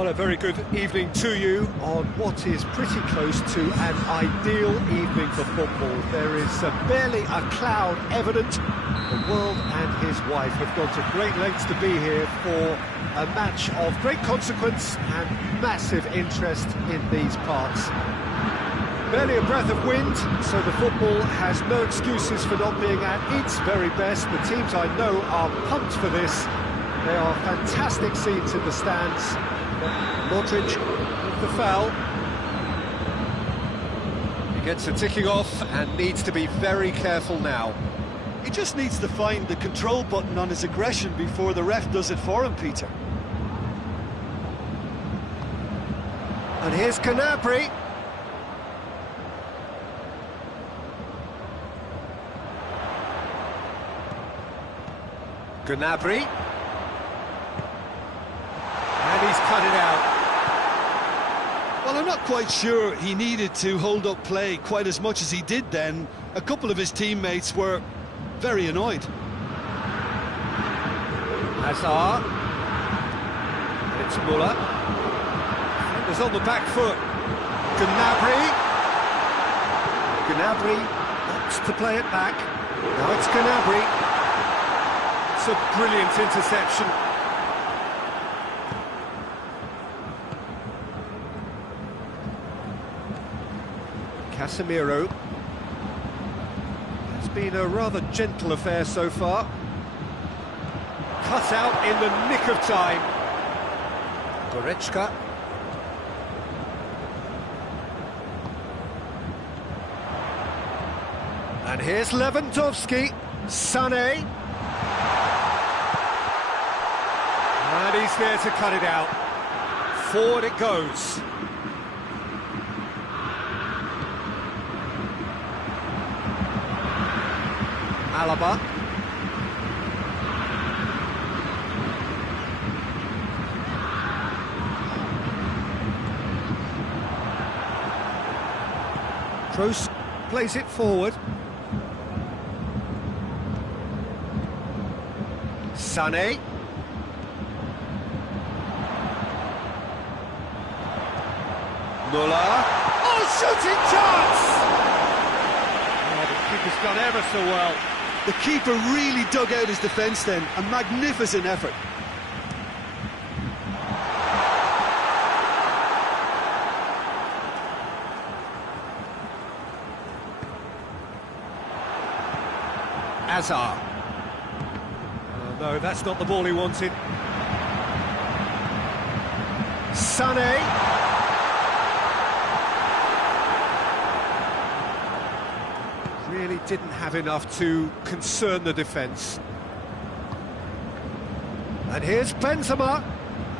Well, a very good evening to you on what is pretty close to an ideal evening for football. There is barely a cloud evident. The world and his wife have gone to great lengths to be here for a match of great consequence and massive interest in these parts. Barely a breath of wind, so the football has no excuses for not being at its very best. The teams I know are pumped for this. They are fantastic scenes in the stands. Modric with the foul. He gets a ticking off and needs to be very careful now. He just needs to find the control button on his aggression before the ref does it for him, Peter. And here's Gnabry. Gnabry. And he's cut it out. Well, I'm not quite sure he needed to hold up play quite as much as he did then. A couple of his teammates were very annoyed. Hazard. And it's Muller. Defenders on the back foot. Gnabry. Gnabry opts to play it back. Now it's Gnabry. It's a brilliant interception. Casemiro. It's been a rather gentle affair so far. Cut out in the nick of time. Goretzka. And here's Lewandowski. Sané. And he's there to cut it out. Forward it goes. Alaba. Kroos plays it forward. Sané. Muller. Oh, shooting chance! Oh, the keeper's done ever so well. The keeper really dug out his defence then. A magnificent effort. Hazard. Oh, no, that's not the ball he wanted. Sané. Really didn't have enough to concern the defence. And here's Benzema.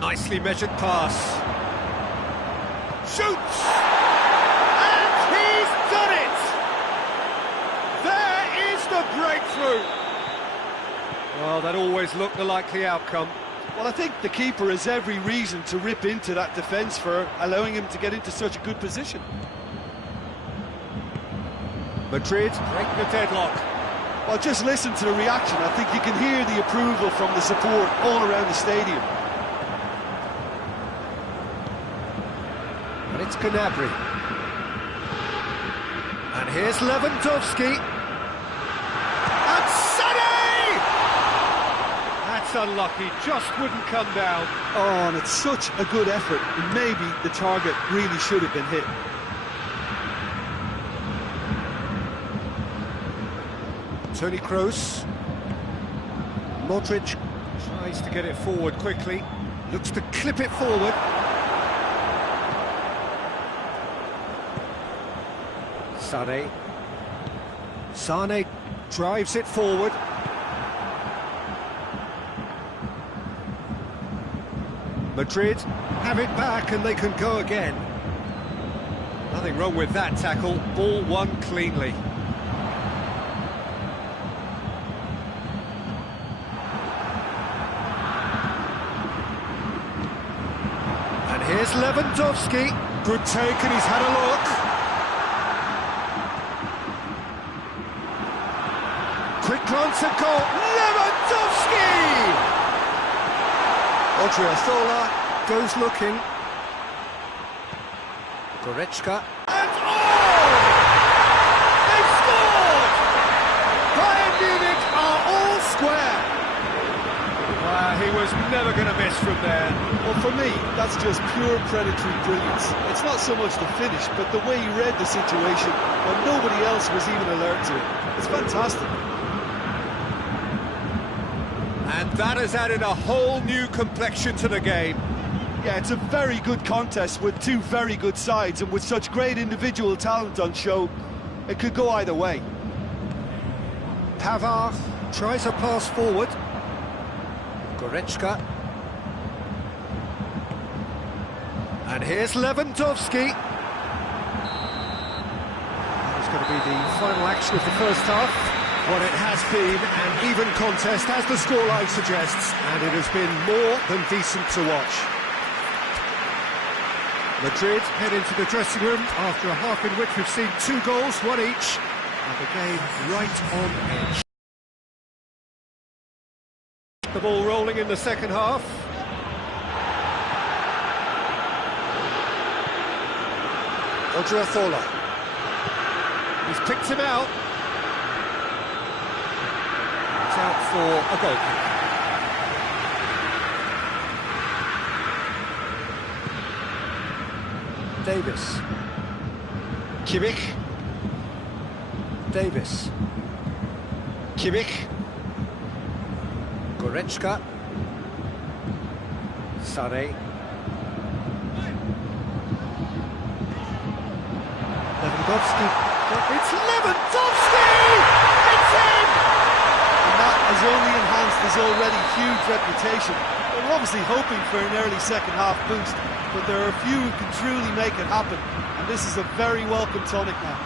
Nicely measured pass. Shoots! And he's done it! There is the breakthrough! Well, that always looked the likely outcome. Well, I think the keeper has every reason to rip into that defence for allowing him to get into such a good position. Madrid break the deadlock. Well, just listen to the reaction. I think you can hear the approval from the support all around the stadium. And it's Gnabry. And here's Lewandowski. And Sané! That's unlucky, just wouldn't come down. Oh, and it's such a good effort. And maybe the target really should have been hit. Toni Kroos. Modric tries to get it forward quickly. Looks to clip it forward. Sané. Sané drives it forward. Madrid have it back and they can go again. Nothing wrong with that tackle. Ball won cleanly. Here's Lewandowski. Good take, and he's had a look. Quick glance at goal. Lewandowski! Odriozola goes looking. Goretzka. And they've scored! Bayern Munich are all square. He was never going to miss from there. Well, for me, that's just pure predatory brilliance. It's not so much the finish, but the way he read the situation when nobody else was even alert to it. It's fantastic. And that has added a whole new complexion to the game. Yeah, it's a very good contest with two very good sides, and with such great individual talent on show, it could go either way. Pavard tries a pass forward. Goretzka. And here's Lewandowski. That was going to be the final action of the first half. What it has been an even contest, as the scoreline suggests, and it has been more than decent to watch. Madrid head into the dressing room after a half in which we've seen 2 goals, 1 each, and the game right on edge. The ball rolling in the second half. Odriozola. He's picked him out. It's out for a goal kick. Davis. Kimmich. Davis. Kimmich. Goretzka. Sané. Lewandowski. It's Lewandowski! It's in! And that has only enhanced his already huge reputation. They were obviously hoping for an early second half boost, but there are a few who can truly make it happen, and this is a very welcome tonic now.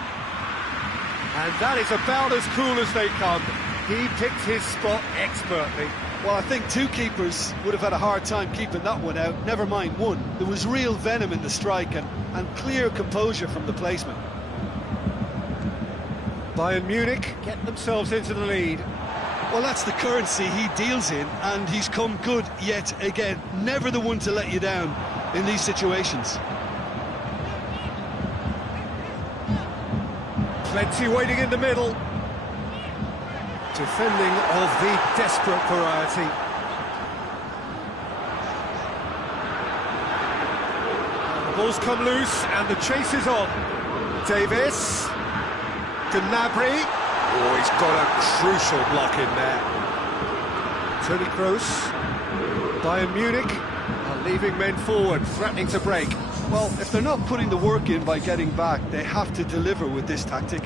And that is about as cool as they come. He picked his spot expertly. Well, I think 2 keepers would have had a hard time keeping that one out, never mind 1. There was real venom in the strike and clear composure from the placement. Bayern Munich get themselves into the lead. Well, that's the currency he deals in, and he's come good yet again. Never the one to let you down in these situations. Plenty waiting in the middle. Defending of the desperate variety. The ball's come loose and the chase is on. Davis. Gnabry. Oh, he's got a crucial block in there. Toni Kroos. Bayern Munich are leaving men forward, threatening to break. Well, if they're not putting the work in by getting back, they have to deliver with this tactic.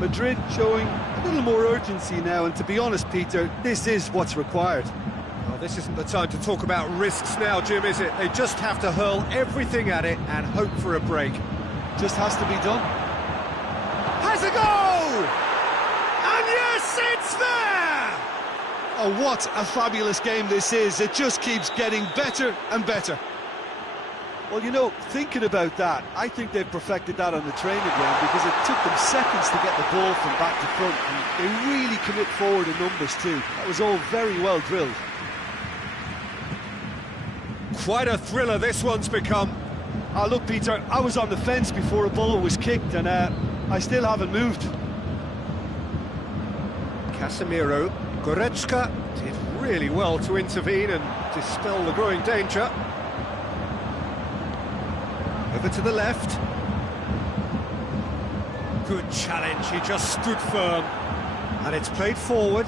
Madrid showing a little more urgency now, and to be honest, Peter, this is what's required. Well, this isn't the time to talk about risks now, Jim, is it? They just have to hurl everything at it and hope for a break. Just has to be done. Has a goal! And yes, it's there! Oh, what a fabulous game this is. It just keeps getting better and better. Well, you know, thinking about that, I think they've perfected that on the training ground, because it took them seconds to get the ball from back to front, and they really commit forward in numbers too. That was all very well drilled. Quite a thriller this one's become. Oh, look, Peter, I was on the fence before a ball was kicked, and I still haven't moved. Casemiro. Goretzka did really well to intervene and dispel the growing danger. Over to the left. Good challenge, he just stood firm. And it's played forward.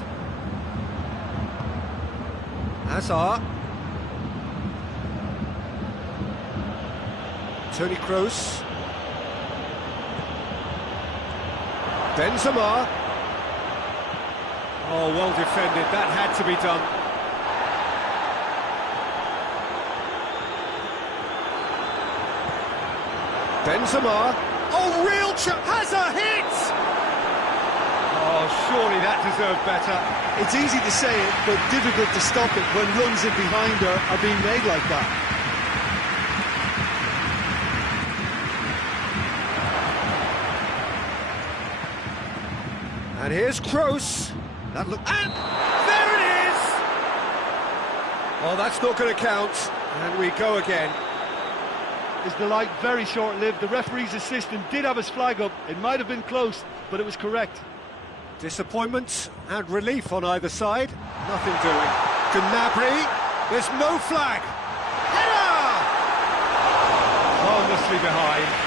Hazard. Toni Kroos. Benzema. Oh, well defended, that had to be done. Benzema. Oh, real has a hit! Oh, surely that deserved better. It's easy to say it, but difficult to stop it when runs in behind are being made like that. And here's Kroos. And there it is! Oh, that's not going to count. And we go again. His delight very short-lived. The referee's assistant did have his flag up. It might have been close, but it was correct. Disappointment and relief on either side. Nothing doing. Gnabry, there's no flag. Header! Harmlessly behind.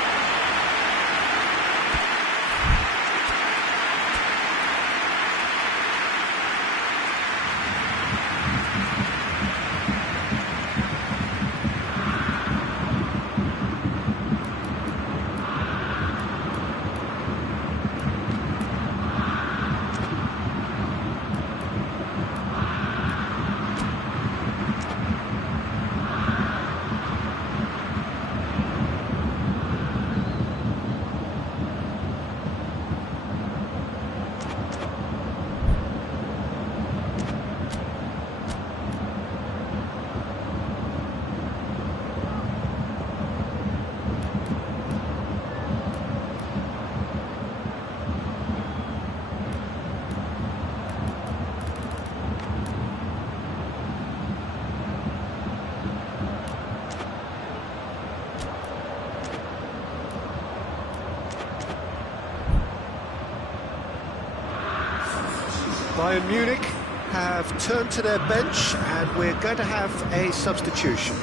Bayern Munich have turned to their bench and we're going to have a substitution.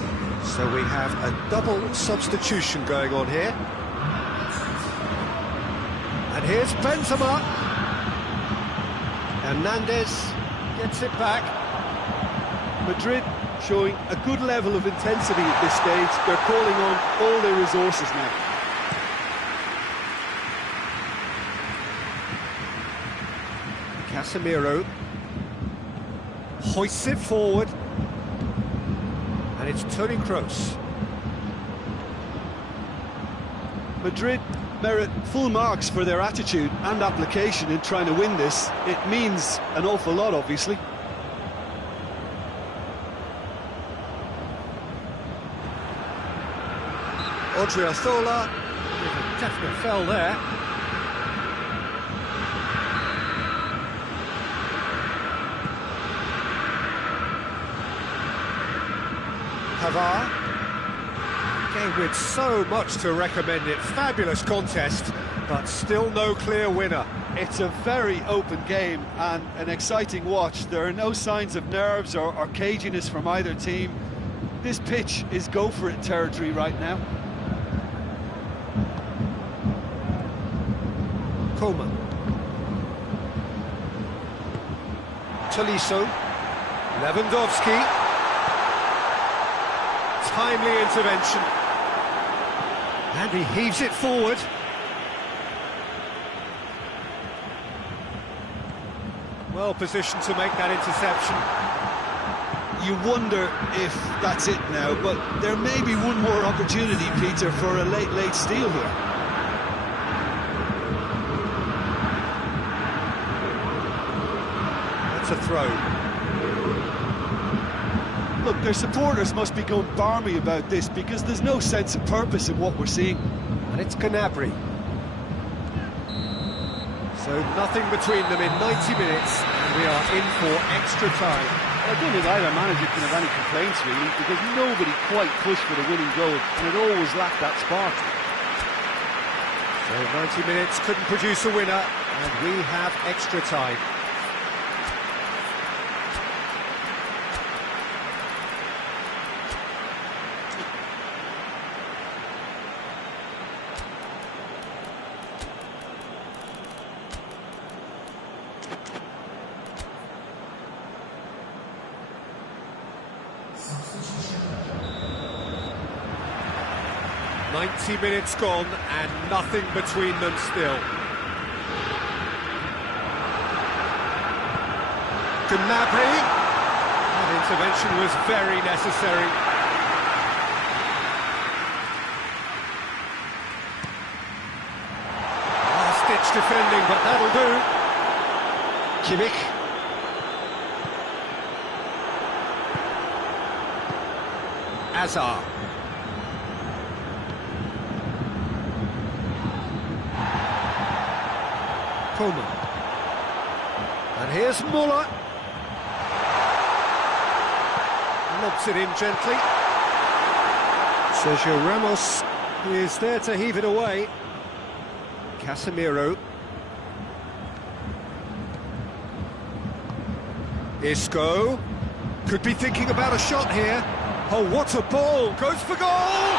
So we have a double substitution going on here. And here's Benzema. Hernandez gets it back. Madrid showing a good level of intensity at this stage. They're calling on all their resources now. Casemiro hoists it forward, and it's Toni Kroos. Madrid merit full marks for their attitude and application in trying to win this. It means an awful lot, obviously. Odriozola with a definite fell there. Pavard. Game with so much to recommend it. Fabulous contest, but still no clear winner. It's a very open game and an exciting watch. There are no signs of nerves or caginess from either team. This pitch is go-for-it territory right now. Coman. Tolisso. Lewandowski. Timely intervention. And he heaves it forward. Well positioned to make that interception. You wonder if that's it now, but there may be one more opportunity, Peter, for a late steal here. That's a throw. Look, their supporters must be going barmy about this because there's no sense of purpose in what we're seeing. And it's Gnabry. So nothing between them in 90 minutes, and we are in for extra time. I don't think either manager can have any complaints, really, because nobody quite pushed for the winning goal, and it always lacked that spark. So 90 minutes couldn't produce a winner, and we have extra time. .90 minutes gone and nothing between them still. Gnabry. That intervention was very necessary. Last-ditch defending, but that'll do. Kimmich. Hazard. Coman. And here's Muller. lobs it in gently. Sergio Ramos is there to heave it away. Casemiro. Isco. Could be thinking about a shot here. Oh, what a ball! Goes for goal!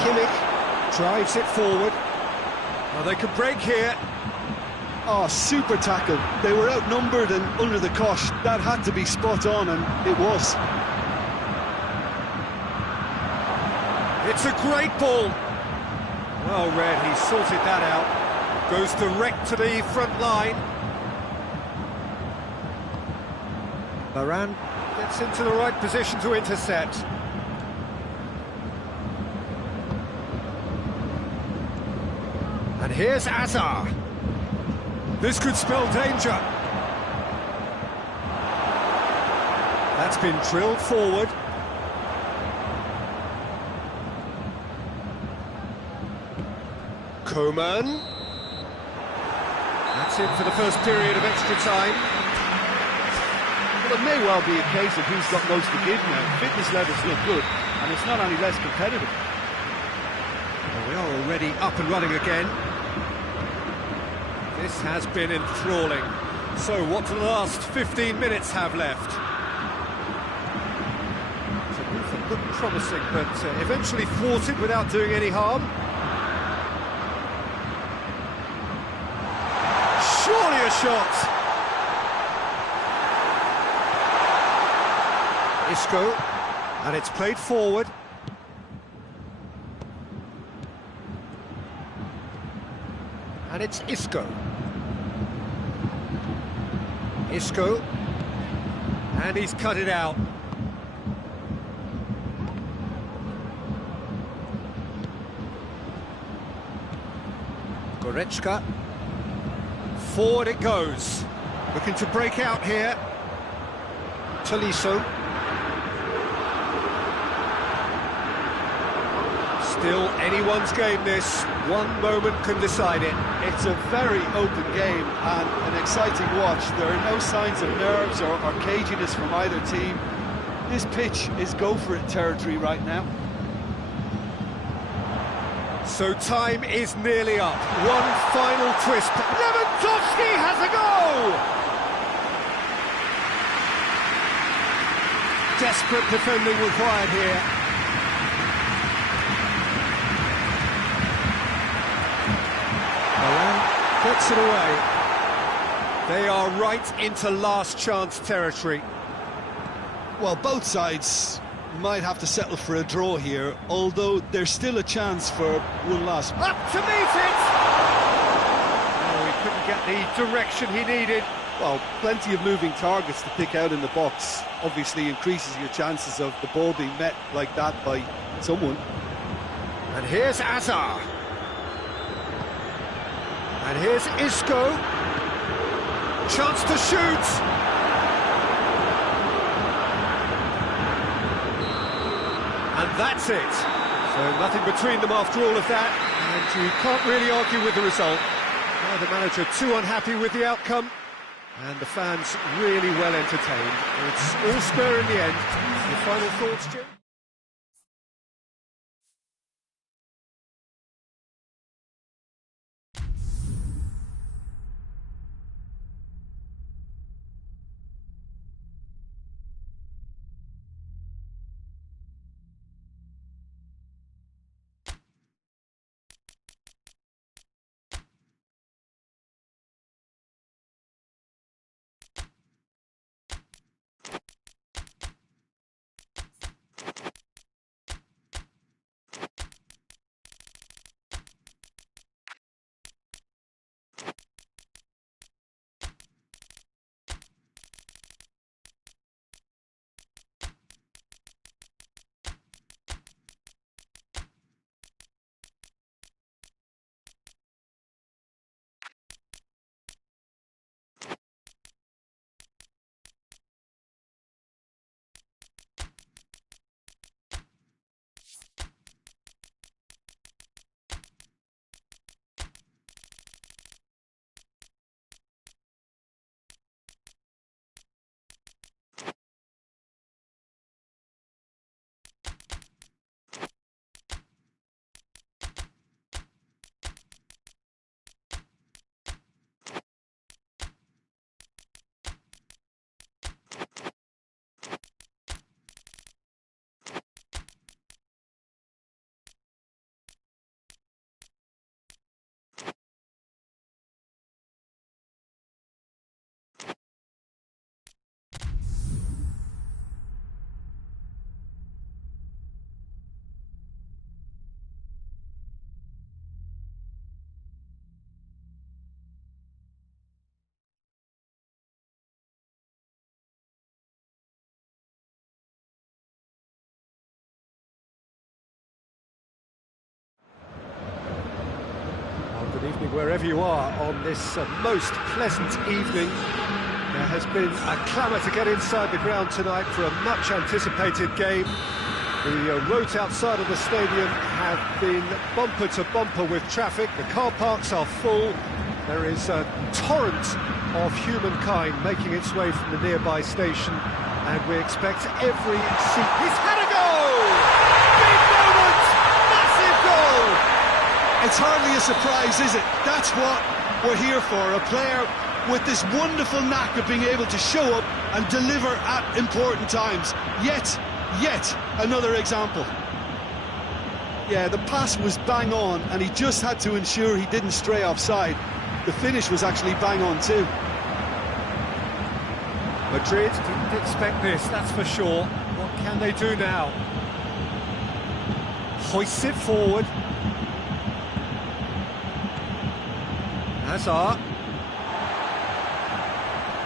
Kimmich drives it forward. Well, they could break here. Oh, super tackle. They were outnumbered and under the cosh. That had to be spot on, and it was. It's a great ball. Well read, he sorted that out. Goes direct to the front line. Varane gets into the right position to intercept. And here's Azar. This could spell danger. That's been drilled forward. Coman. That's it for the first period of extra time. Well, it may well be a case of who's got most to give now. Fitness levels look good, and it's not only less competitive. Well, we are already up and running again. This has been enthralling. So what do the last 15 minutes have left? So it looked promising, but eventually thwarted without doing any harm. Surely a shot! Isco, and it's played forward. And it's Isco. Isco, and he's cut it out. Goretzka. Forward it goes. Looking to break out here. Tolisso. Still anyone's game this. One moment can decide it. It's a very open game and an exciting watch. There are no signs of nerves or caginess from either team. This pitch is go-for-it territory right now. So time is nearly up. One final twist. Lewandowski has a goal! Desperate defending required here. Gets it away. They are right into last chance territory. Well, both sides might have to settle for a draw here, although there's still a chance for one last. Up to meet it! Oh, he couldn't get the direction he needed. Well, plenty of moving targets to pick out in the box. Obviously increases your chances of the ball being met like that by someone. And here's Azar. And here's Isco. Chance to shoot. And that's it. So nothing between them after all of that. And you can't really argue with the result. Now the manager too unhappy with the outcome. And the fans really well entertained. It's all square in the end. Your final thoughts, Jim? morning, wherever you are on this most pleasant evening. There has been a clamour to get inside the ground tonight for a much-anticipated game. The roads outside of the stadium have been bumper to bumper with traffic. The car parks are full. There is a torrent of humankind making its way from the nearby station, and we expect every seat. He's had a goal! Big moment! Massive goal! It's hardly a surprise, is it? That's what we're here for, a player with this wonderful knack of being able to show up and deliver at important times. Yet another example. Yeah, the pass was bang on, and he just had to ensure he didn't stray offside. The finish was actually bang on too. Madrid didn't expect this, that's for sure. What can they do now? Hoists it forward. Hazard.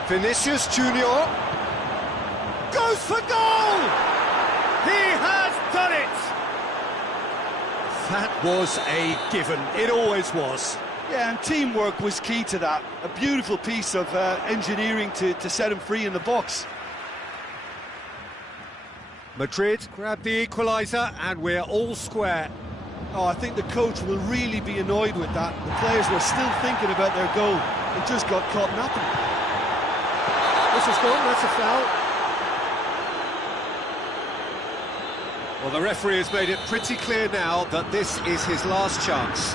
Vinicius Junior goes for goal! He has done it! That was a given, it always was. Yeah, and teamwork was key to that. A beautiful piece of engineering to set him free in the box. Madrid grab the equaliser and we're all square. Oh, I think the coach will really be annoyed with that. The players were still thinking about their goal. It just got caught napping. This is gone, that's a foul. Well, the referee has made it pretty clear now that this is his last chance.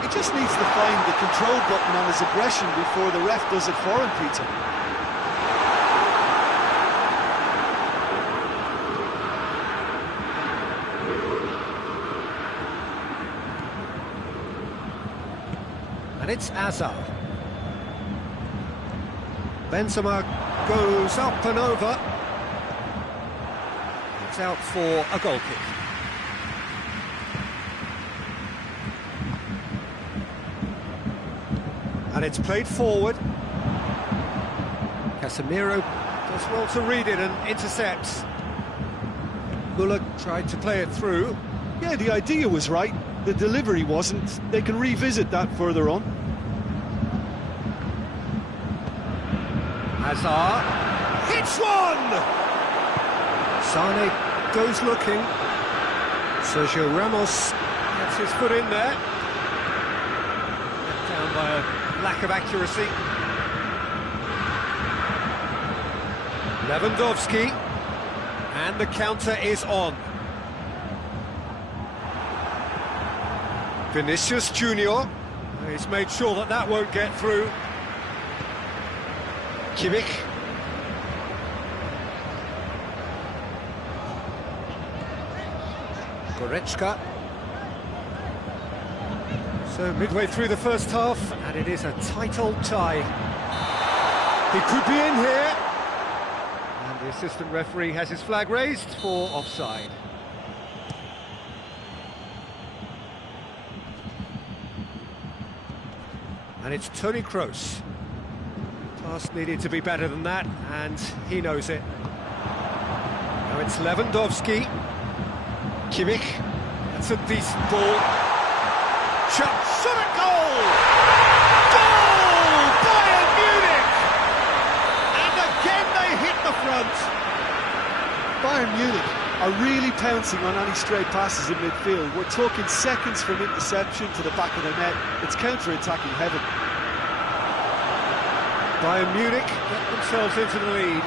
He just needs to find the control button on his aggression before the ref does it for him, Peter. And it's Hazard. Benzema goes up and over. It's out for a goal kick. And it's played forward. Casemiro does well to read it and intercepts. Müller tried to play it through. Yeah, the idea was right. The delivery wasn't. They can revisit that further on. Hazard hits one! Sane goes looking. Sergio Ramos gets his foot in there. Let down by a lack of accuracy. Lewandowski, and the counter is on. Vinicius Junior, he's made sure that that won't get through. Kimmich. Goretzka. So midway through the first half, and it is a tight old tie. He could be in here. And the assistant referee has his flag raised for offside. And it's Toni Kroos. Pass needed to be better than that, and he knows it. Now it's Lewandowski. Kimmich. That's a decent ball. Shot at goal! Goal! Bayern Munich! And again they hit the front. Bayern Munich are really pouncing on any stray passes in midfield. We're talking seconds from interception to the back of the net. It's counter-attacking heaven. Bayern Munich get themselves into the lead.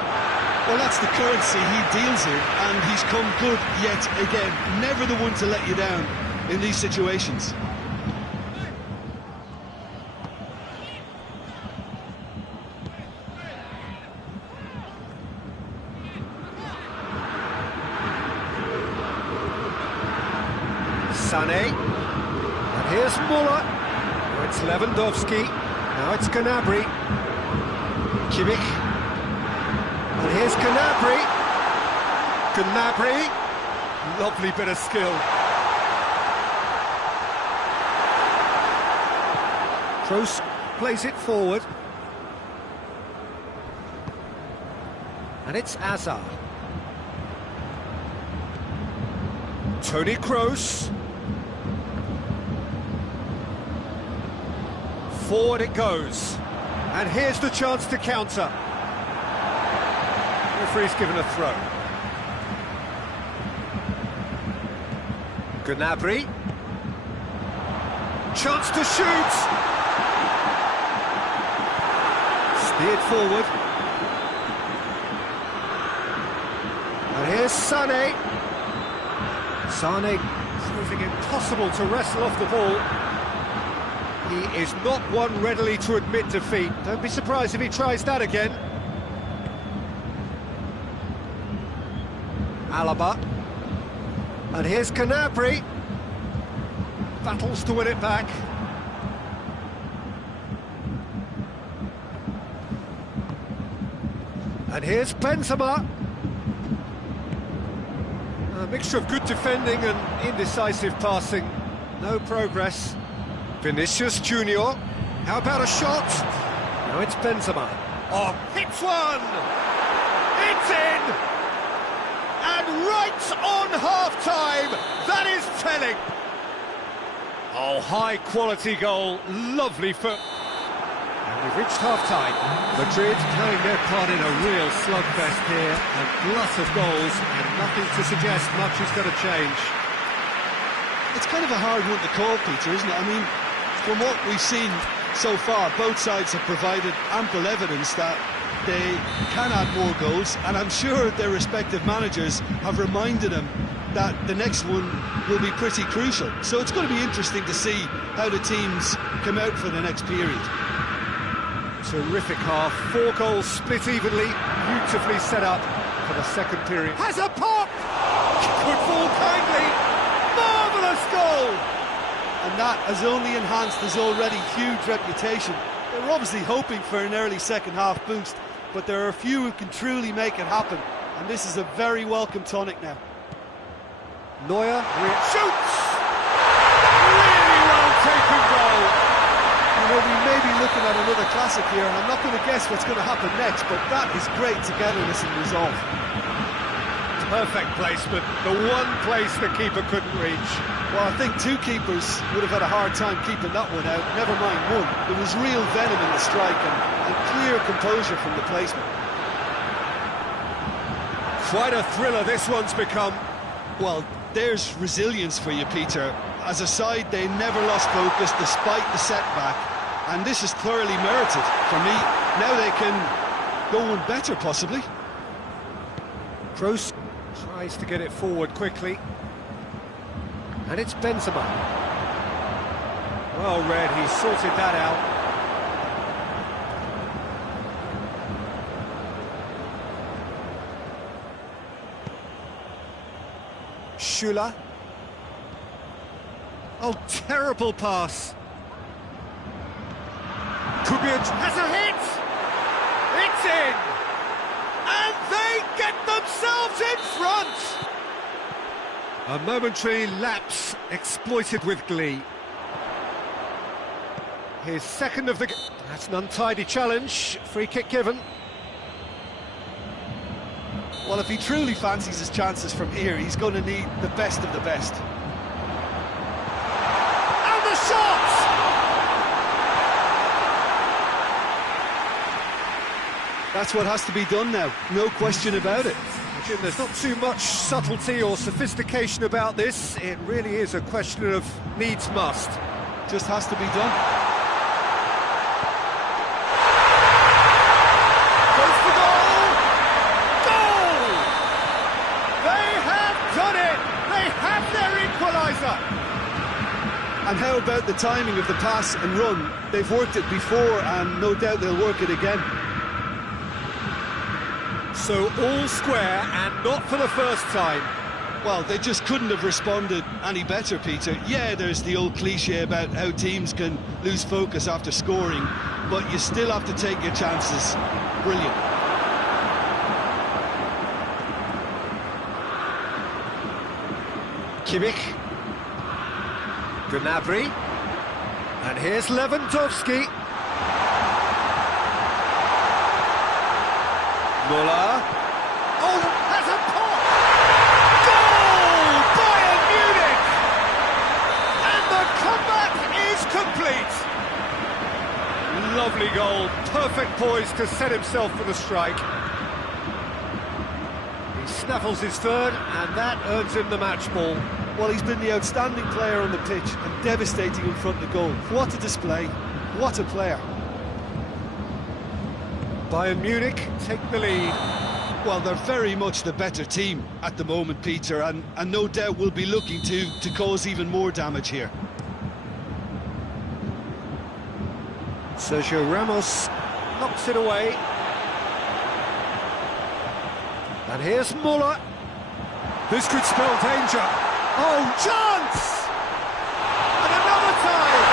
Well, that's the currency he deals in, and he's come good yet again. Never the one to let you down in these situations. Sané. And here's Müller. Now it's Lewandowski. Now it's Gnabry. Kimmich. And here's Gnabry. Gnabry. Lovely bit of skill. Kroos plays it forward. And it's Hazard. Toni Kroos. Forward it goes. And here's the chance to counter. Referee's given a throw. Gnabry. Chance to shoot. Steered forward. And here's Sané. Sané proving impossible to wrestle off the ball. He is not one readily to admit defeat. Don't be surprised if he tries that again. Alaba. And here's Gnabry. Battles to win it back. And here's Benzema. A mixture of good defending and indecisive passing. No progress. Vinicius Junior. How about a shot? Now it's Benzema. Oh, hits one! It's in! And right on half-time, that is telling. Oh, high-quality goal, lovely foot. And we've reached half-time. Madrid playing their part in a real slugfest here. A glut of goals, and nothing to suggest much is going to change. It's kind of a hard one to call, Peter, isn't it? I mean, from what we've seen so far, both sides have provided ample evidence that they can add more goals, and I'm sure their respective managers have reminded them that the next one will be pretty crucial. So it's going to be interesting to see how the teams come out for the next period. Terrific half, 4 goals split evenly, beautifully set up for the second period. Has a pop! Could fall kindly, marvellous goal! And that has only enhanced his already huge reputation. They were obviously hoping for an early second half boost, but there are a few who can truly make it happen, and this is a very welcome tonic now. Neuer shoots! Really well taken goal! You know, we may be looking at another classic here, and I'm not going to guess what's going to happen next, but that is great togetherness and resolve. Perfect placement, the one place the keeper couldn't reach. Well, I think 2 keepers would have had a hard time keeping that one out, never mind 1. There was real venom in the strike and clear composure from the placement. Quite a thriller this one's become. Well, there's resilience for you, Peter. As a side, they never lost focus despite the setback, and this is thoroughly merited for me. Now they can go one better, possibly. Kroos tries to get it forward quickly. And it's Benzema. Well read, he sorted that out. Schüller. Oh, terrible pass. Kubic has a hit! It's in! And they get themselves in front! A momentary lapse exploited with glee. His second of the... That's an untidy challenge. Free kick given. Well, if he truly fancies his chances from here, he's going to need the best of the best. And the shot! That's what has to be done now, no question about it. Jim, there's not too much subtlety or sophistication about this. It really is a question of needs must. Just has to be done. Goes for goal! Goal! They have done it! They have their equaliser! And how about the timing of the pass and run? They've worked it before, and no doubt they'll work it again. So all square, and not for the first time. Well, they just couldn't have responded any better, Peter. Yeah, there's the old cliche about how teams can lose focus after scoring, but you still have to take your chances. Brilliant. Kimmich. Gnabry. And here's Lewandowski. Müller. Oh, has a pop! Goal! Bayern Munich! And the comeback is complete! Lovely goal, perfect poise to set himself for the strike. He snaffles his third, and that earns him the match ball. Well, he's been the outstanding player on the pitch and devastating in front of the goal. What a display, what a player. Bayern Munich take the lead. Well, they're very much the better team at the moment, Peter, and no doubt will be looking to cause even more damage here. Sergio Ramos knocks it away. And here's Muller. This could spell danger. Oh, chance! And another time!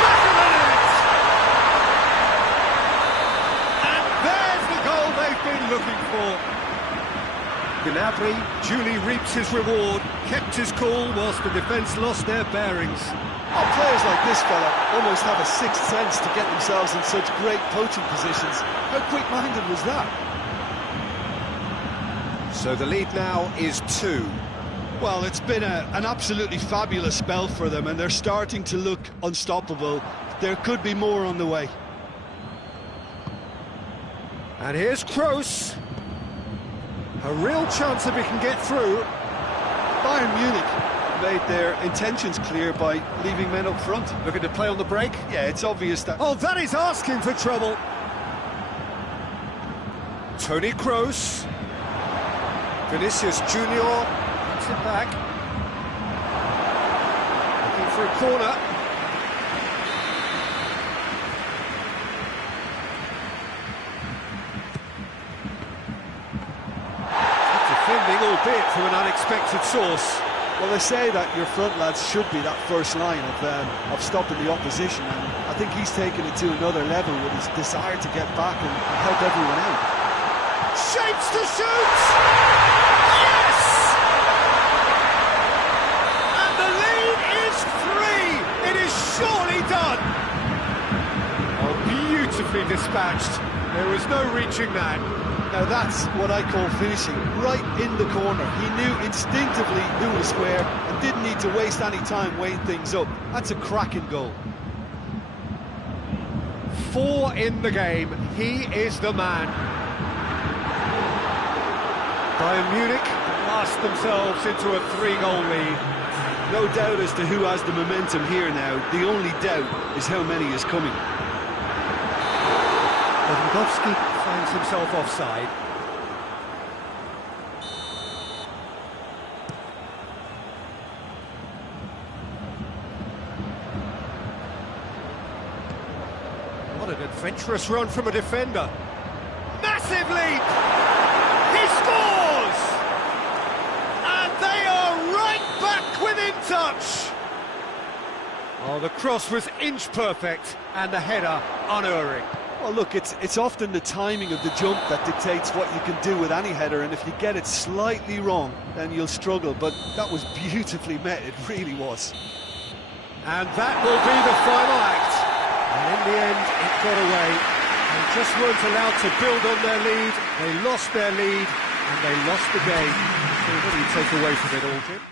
Back of the net! And there's the goal they've been looking for. Gnabry duly reaps his reward, kept his cool whilst the defence lost their bearings. Oh, players like this fella almost have a sixth sense to get themselves in such great poaching positions. How quick-minded was that? So the lead now is 2. Well, it's been an absolutely fabulous spell for them, and they're starting to look unstoppable. There could be more on the way. And here's Kroos. A real chance if he can get through. Bayern Munich made their intentions clear by leaving men up front. Looking to play on the break. Yeah, it's obvious that... Oh, that is asking for trouble. Toni Kroos. Vinicius Junior puts it back. Looking for a corner. Defending, albeit from an unexpected source. Well, they say that your front lads should be that first line of stopping the opposition, and I think he's taken it to another level with his desire to get back and help everyone out. Shapes to shoot! Yes! And the lead is 3! It is surely done! Oh, beautifully dispatched. There was no reaching that. Now that's what I call finishing, right in the corner. He knew instinctively who was square and didn't need to waste any time weighing things up. That's a cracking goal. 4 in the game. He is the man. Bayern Munich blast themselves into a 3-goal lead. No doubt as to who has the momentum here now. The only doubt is how many is coming. Lewandowski finds himself offside. What an adventurous run from a defender. Massive leap! He scores! And they are right back within touch! Oh, the cross was inch perfect and the header unerring. Well, look, it's often the timing of the jump that dictates what you can do with any header, and if you get it slightly wrong, then you'll struggle. But that was beautifully met, it really was. And that will be the final act. And in the end, it got away. They just weren't allowed to build on their lead. They lost their lead, and they lost the game. So what do you take away from it all, Jim?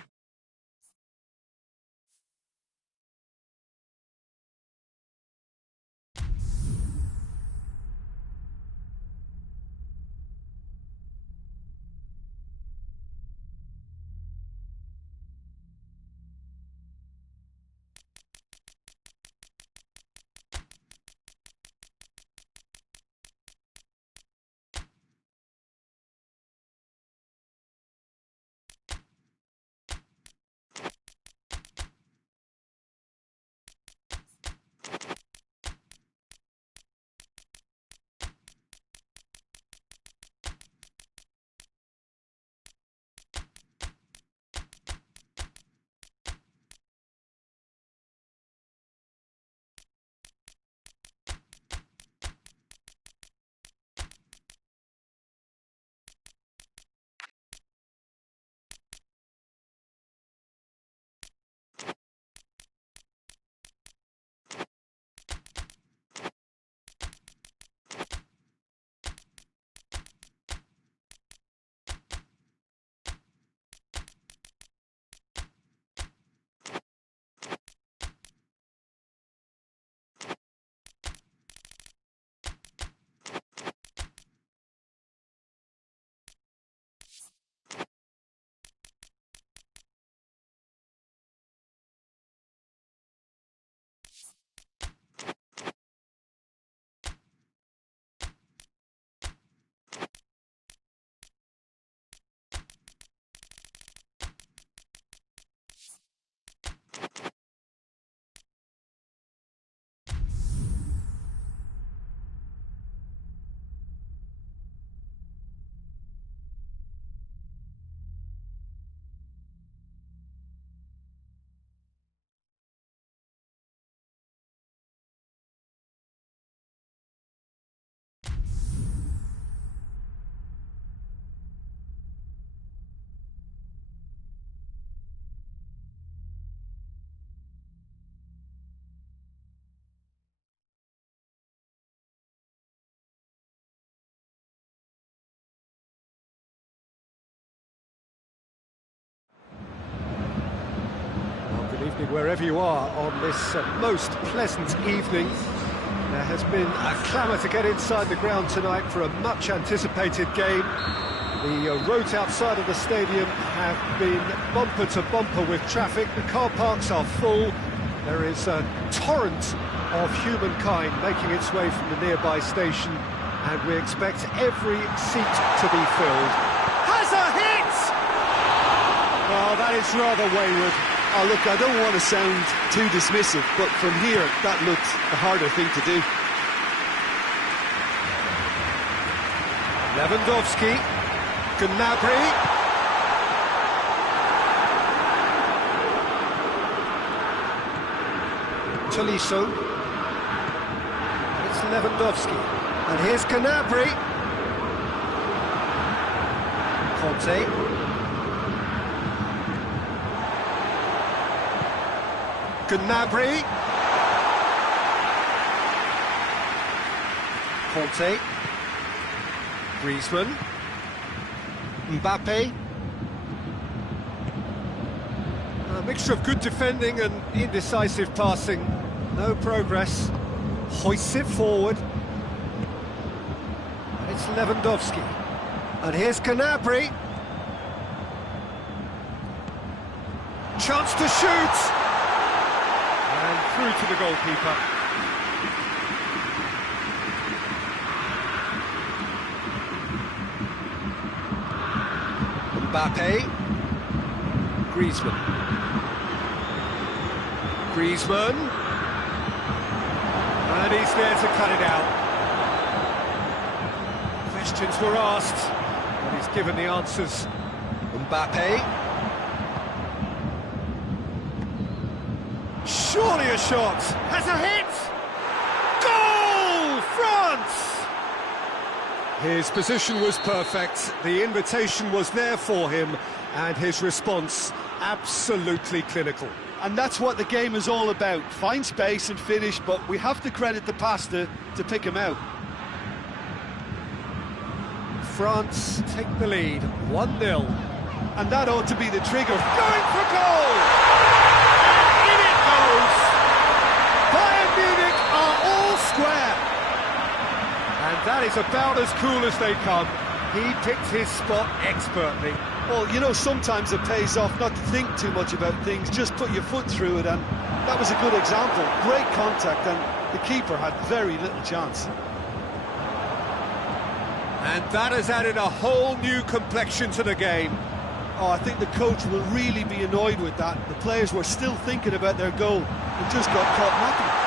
Good evening wherever you are on this most pleasant evening. There has been a clamour to get inside the ground tonight for a much-anticipated game. The roads outside of the stadium have been bumper to bumper with traffic. The car parks are full. There is a torrent of humankind making its way from the nearby station, and we expect every seat to be filled. Has a hit! Oh, that is rather wayward. Oh, look, I don't want to sound too dismissive, but from here, that looked the harder thing to do. Lewandowski, Gnabry. Tolisso. It's Lewandowski. And here's Gnabry. Conte. Gnabry. Conte. Griezmann. Mbappe. A mixture of good defending and indecisive passing. No progress. Hoists it forward. And it's Lewandowski. And here's Gnabry. Chance to shoot. And through to the goalkeeper. Mbappe. Griezmann. Griezmann. And he's there to cut it out. Questions were asked, and he's given the answers. Mbappe. Surely a shot. Has a hit. Goal! France! His position was perfect. The invitation was there for him, and his response absolutely clinical. And that's what the game is all about. Find space and finish, but we have to credit the pasta to pick him out. France take the lead, 1-0. And that ought to be the trigger. Going for goal! And in it goes! Bayern Munich are all square. And that is about as cool as they come. He picked his spot expertly. Well, you know, sometimes it pays off not to think too much about things, just put your foot through it, and that was a good example. Great contact, and the keeper had very little chance. And that has added a whole new complexion to the game. Oh, I think the coach will really be annoyed with that. The players were still thinking about their goal and just got caught napping.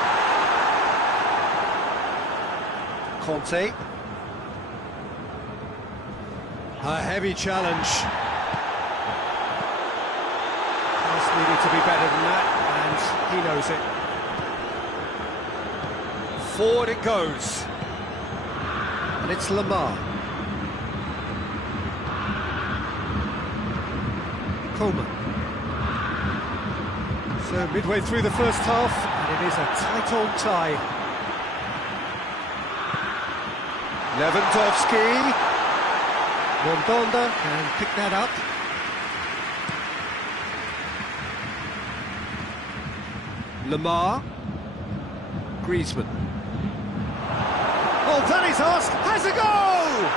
Conte. A heavy challenge. Pass needed to be better than that, and he knows it. Forward it goes. And it's Lamar. Coleman. So midway through the first half, and it is a tight old tie. Lewandowski. Mondonda can pick that up. Lamar. Griezmann. Oh, that is asked. Has a goal!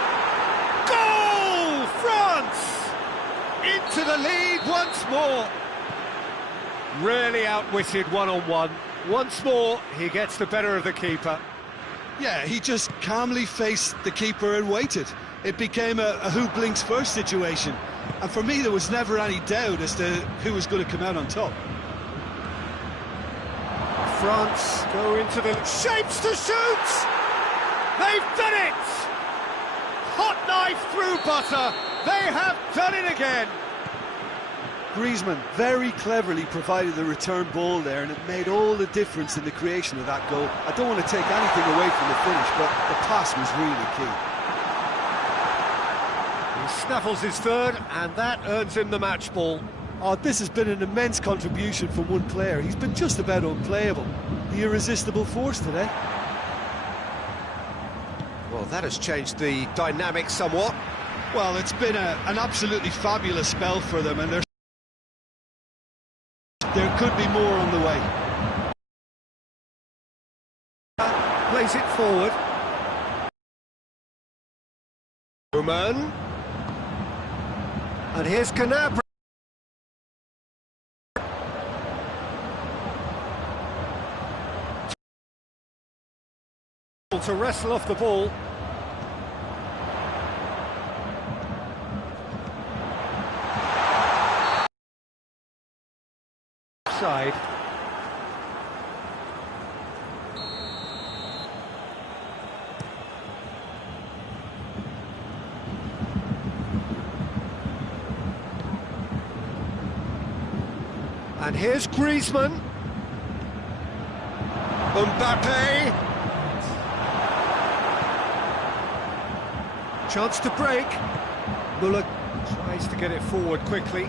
Goal! France! Into the lead once more. Really outwitted one-on-one. Once more, he gets the better of the keeper. Yeah, he just calmly faced the keeper and waited. It became a who blinks first situation. And for me, there was never any doubt as to who was going to come out on top. France go into the shapes to shoot! They've done it! Hot knife through butter. They have done it again. Griezmann very cleverly provided the return ball there, and it made all the difference in the creation of that goal. I don't want to take anything away from the finish, but the pass was really key. He snaffles his third, and that earns him the match ball. Oh, this has been an immense contribution from one player. He's been just about unplayable. The irresistible force today. Well, that has changed the dynamic somewhat. Well, it's been an absolutely fabulous spell for them, and they're could be more on the way. Plays it forward. Roman. And here's Gnabry. To wrestle off the ball. Side. And here's Griezmann. Mbappe. Chance to break. Muller tries to get it forward quickly.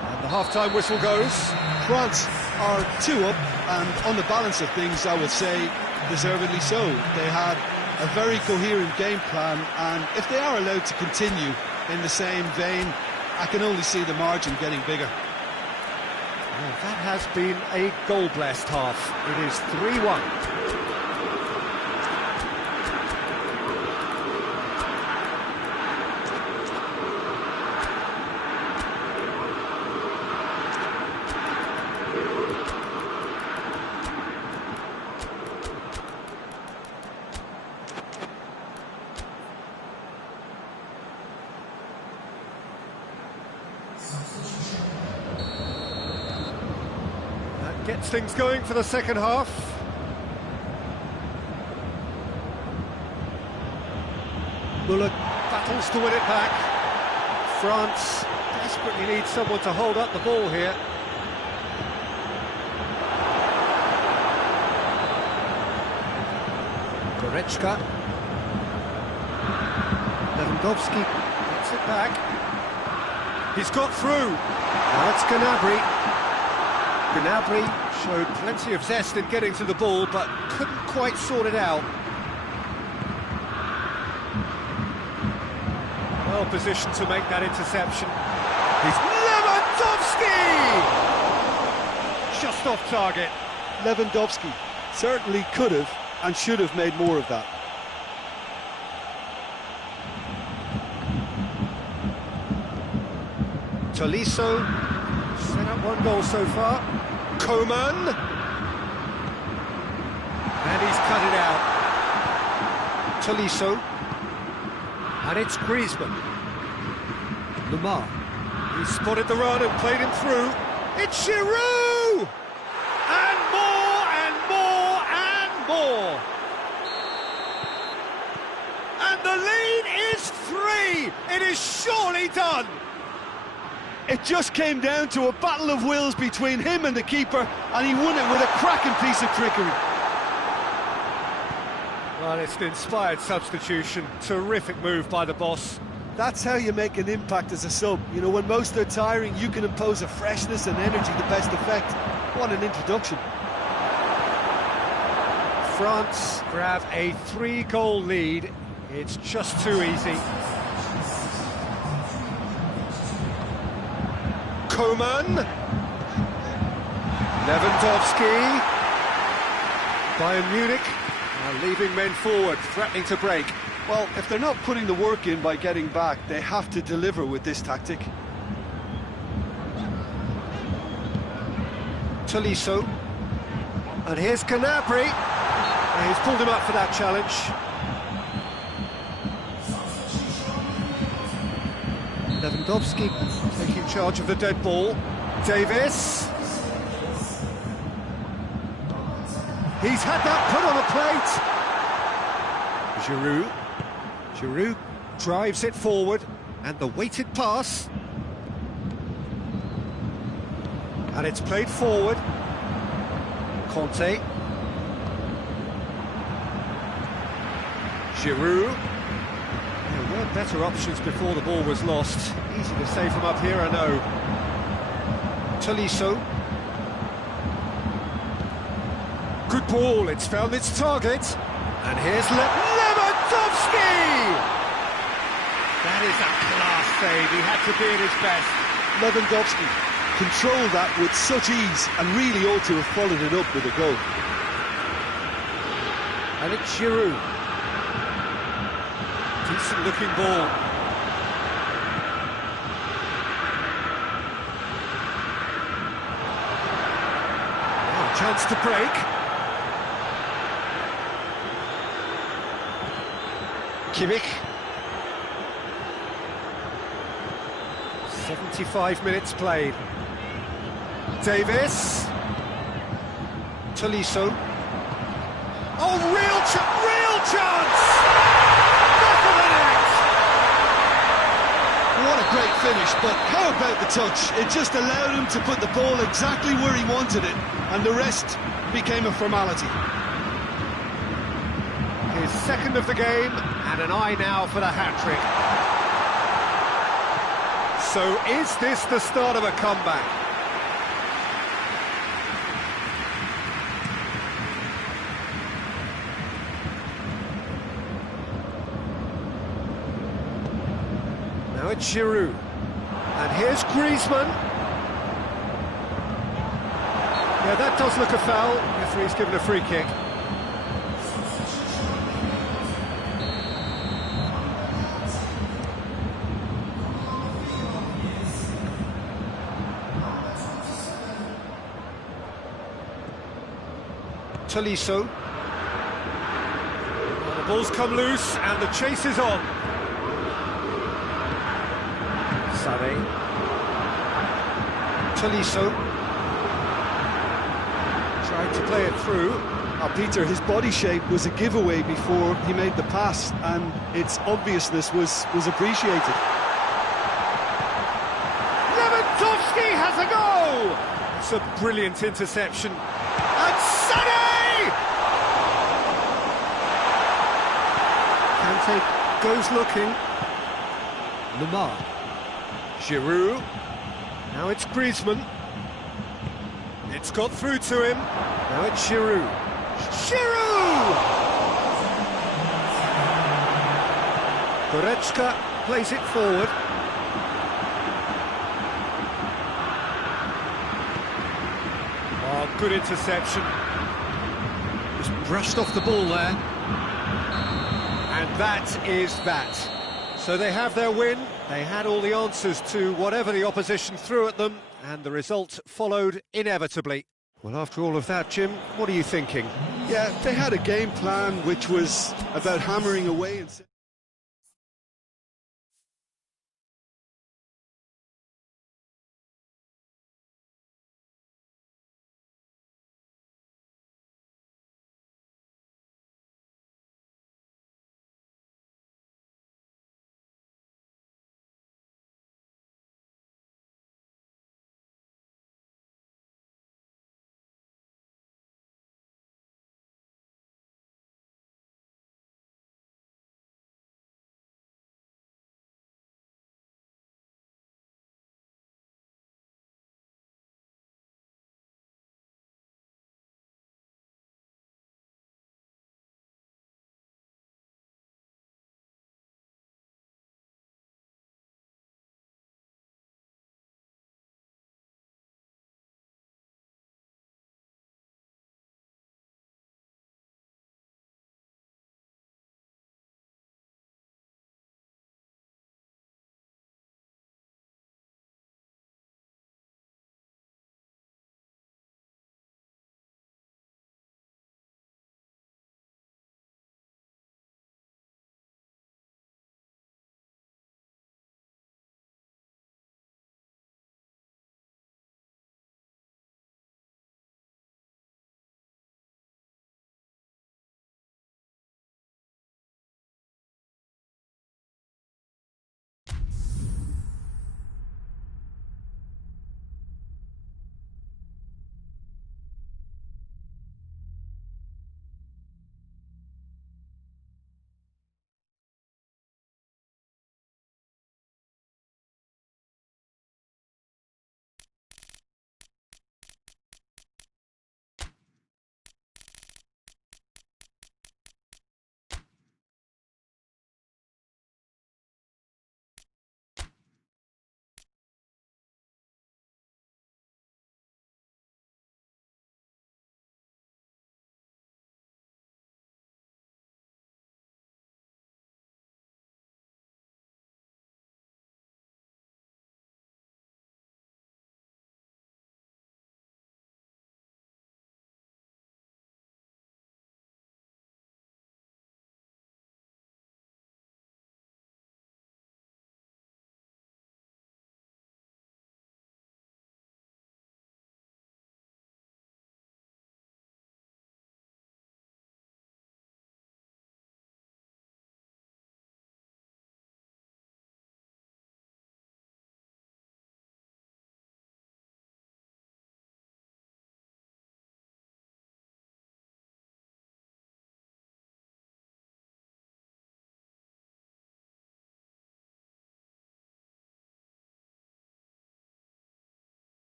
And the half-time whistle goes. France are 2 up, and on the balance of things, I would say, deservedly so. They had a very coherent game plan, and if they are allowed to continue in the same vein, I can only see the margin getting bigger. Well, that has been a goal-blessed half. It is 3-1. Gets things going for the second half. Muller battles to win it back. France desperately needs someone to hold up the ball here. Goretzka. Lewandowski gets it back. He's got through. Now it's Gnabry. Gnabry showed plenty of zest in getting to the ball, but couldn't quite sort it out. Well positioned to make that interception. He's Lewandowski! Just off target. Lewandowski certainly could have and should have made more of that. Tolisso set up 1 goal so far. Coman. And he's cut it out. Tolisso. And it's Griezmann. Lamar. He spotted the run and played him through. It's Giroud! And more, and more, and more. And the lead is 3. It is surely done. It just came down to a battle of wills between him and the keeper, and he won it with a cracking piece of trickery. Well, it's an inspired substitution. Terrific move by the boss. That's how you make an impact as a sub. You know, when most are tiring, you can impose a freshness and energy to best effect. What an introduction. France grab a 3-goal lead. It's just too easy. Coman. Lewandowski. Bayern Munich are leaving men forward, threatening to break. Well, if they're not putting the work in by getting back, they have to deliver with this tactic. Tolisso. And here's Gnabry. He's pulled him up for that challenge. Lewandowski taking charge of the dead ball. Davis. He's had that put on a plate. Giroud. Giroud drives it forward, and the weighted pass. And it's played forward. Conte. Giroud. There were better options before the ball was lost. Easy to say from up here, I know. Tolisso. Good ball, it's found its target. And here's Lewandowski! That is a class save, he had to be at his best. Lewandowski controlled that with such ease and really ought to have followed it up with a goal. And it's Giroud. Decent looking ball. Oh, chance to break. Kimmich. 75 minutes played. Davis. Tolisso. Oh, real chance! Back of the net! What a great finish, but how about the touch? It just allowed him to put the ball exactly where he wanted it, and the rest became a formality. His second of the game, and an eye now for the hat-trick. So is this the start of a comeback? Now it's Giroud. And here's Griezmann. Yeah, that does look a foul. Referee's given a free kick. Tolisso. The ball's come loose and the chase is on. Sané. Tolisso. Tried to play it through. Now, Peter, his body shape was a giveaway before he made the pass, and its obviousness was appreciated. Lewandowski has a go! It's a brilliant interception. And Sané! Kante goes looking. Lamar. Giroud. Now it's Griezmann. It's got through to him. Now it's Giroud. Giroud! Goretzka plays it forward. Oh, good interception. Just brushed off the ball there. And that is that. So they have their win. They had all the answers to whatever the opposition threw at them, and the result followed inevitably. Well, after all of that, Jim, what are you thinking? Yeah, they had a game plan which was about hammering away and...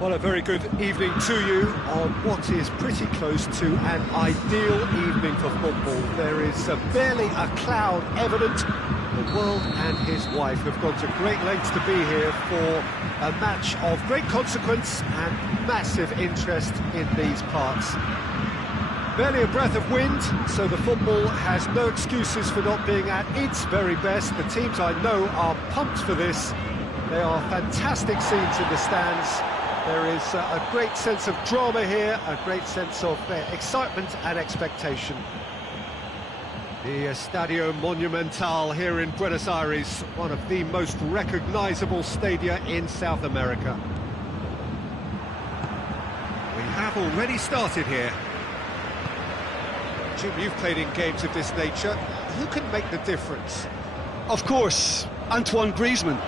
Well, a very good evening to you on what is pretty close to an ideal evening for football. There is barely a cloud evident. The world and his wife have gone to great lengths to be here for a match of great consequence and massive interest in these parts. Barely a breath of wind, so the football has no excuses for not being at its very best. The teams I know are pumped for this. They are fantastic scenes in the stands. There is a great sense of drama here, a great sense of excitement and expectation. The Estadio Monumental here in Buenos Aires, one of the most recognisable stadia in South America. We have already started here. Jim, you've played in games of this nature. Who can make the difference? Of course, Antoine Griezmann.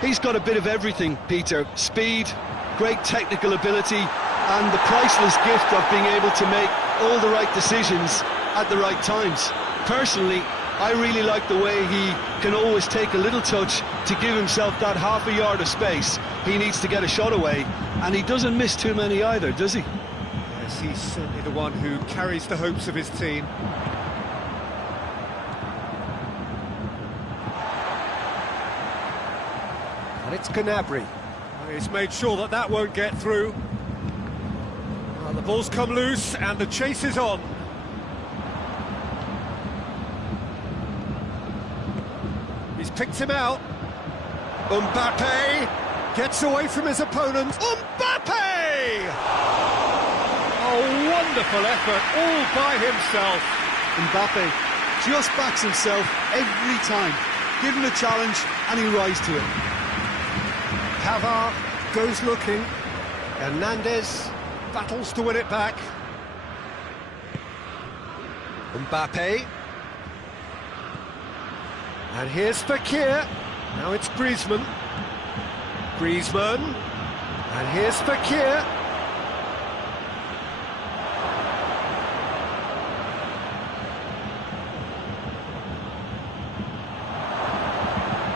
He's got a bit of everything, Peter. Speed, great technical ability, and the priceless gift of being able to make all the right decisions at the right times. Personally, I really like the way he can always take a little touch to give himself that half a yard of space he needs to get a shot away, and he doesn't miss too many either, does he? Yes, he's certainly the one who carries the hopes of his team. And it's Gnabry. He's made sure that that won't get through. Well, the ball's come loose and the chase is on. He's picked him out. Mbappe gets away from his opponent. Mbappe! Oh, wonderful effort, all by himself. Mbappe just backs himself every time. Give him a challenge and he rises to it. Pavard goes looking. Hernandez battles to win it back. Mbappe. And here's Fekir. Now it's Griezmann. Griezmann. And here's Fekir.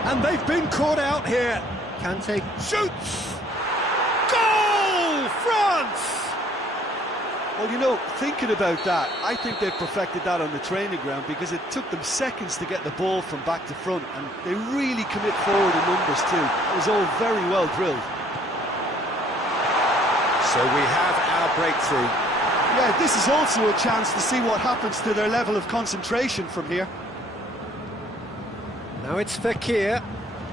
And they've been caught out here. Kante shoots! Goal! France! Well, you know, thinking about that, I think they've perfected that on the training ground because it took them seconds to get the ball from back to front, and they really commit forward in numbers too. It was all very well drilled. So we have our breakthrough. Yeah, this is also a chance to see what happens to their level of concentration from here. Now it's Fekir.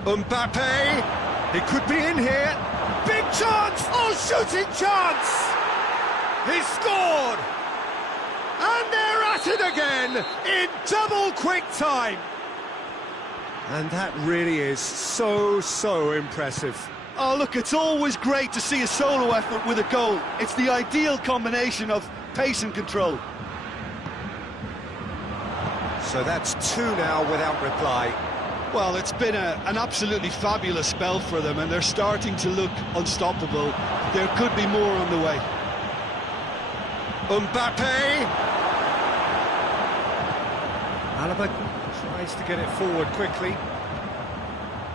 Mbappe! He could be in here. Big chance! Oh, shooting chance! He scored! And they're at it again in double quick time. And that really is so impressive. Oh, look, it's always great to see a solo effort with a goal. It's the ideal combination of pace and control. So that's two now without reply. Well, it's been an absolutely fabulous spell for them, and they're starting to look unstoppable. There could be more on the way. Mbappe! Alaba tries to get it forward quickly.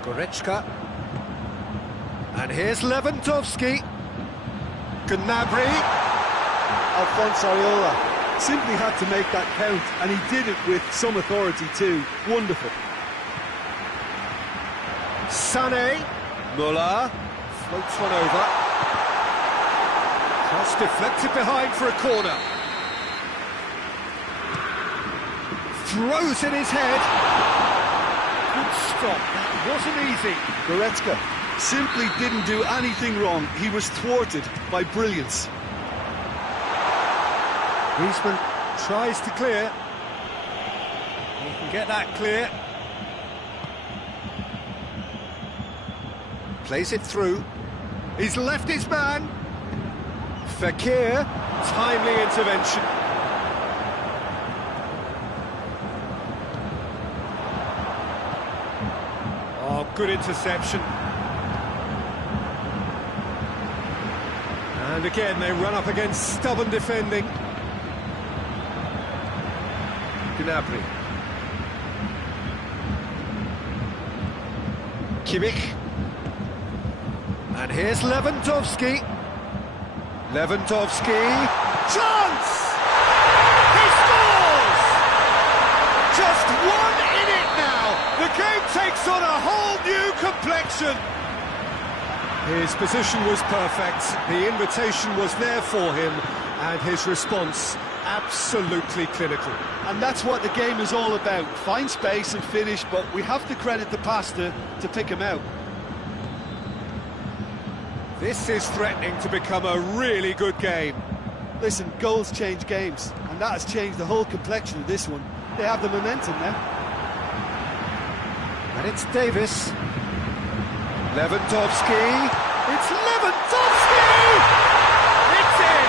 Goretzka. And here's Lewandowski. Gnabry. Alphonse Areola simply had to make that count, and he did it with some authority too. Wonderful. Sané, Muller, floats one over. Cross deflected behind for a corner. Throws in his head. Good stop, that wasn't easy. Goretzka simply didn't do anything wrong. He was thwarted by brilliance. Griezmann tries to clear. He can get that clear. Plays it through. He's left his man. Fekir, timely intervention. Oh, good interception. And again, they run up against stubborn defending. Gnabry. Kimmich. And here's Lewandowski. Lewandowski. Chance! He scores! Just one in it now. The game takes on a whole new complexion. His position was perfect. The invitation was there for him. And his response, absolutely clinical. And that's what the game is all about. Find space and finish, but we have to credit the passer to pick him out. This is threatening to become a really good game. Listen, goals change games, and that has changed the whole complexion of this one. They have the momentum now. And it's Davis. Lewandowski. It's Lewandowski! It's in!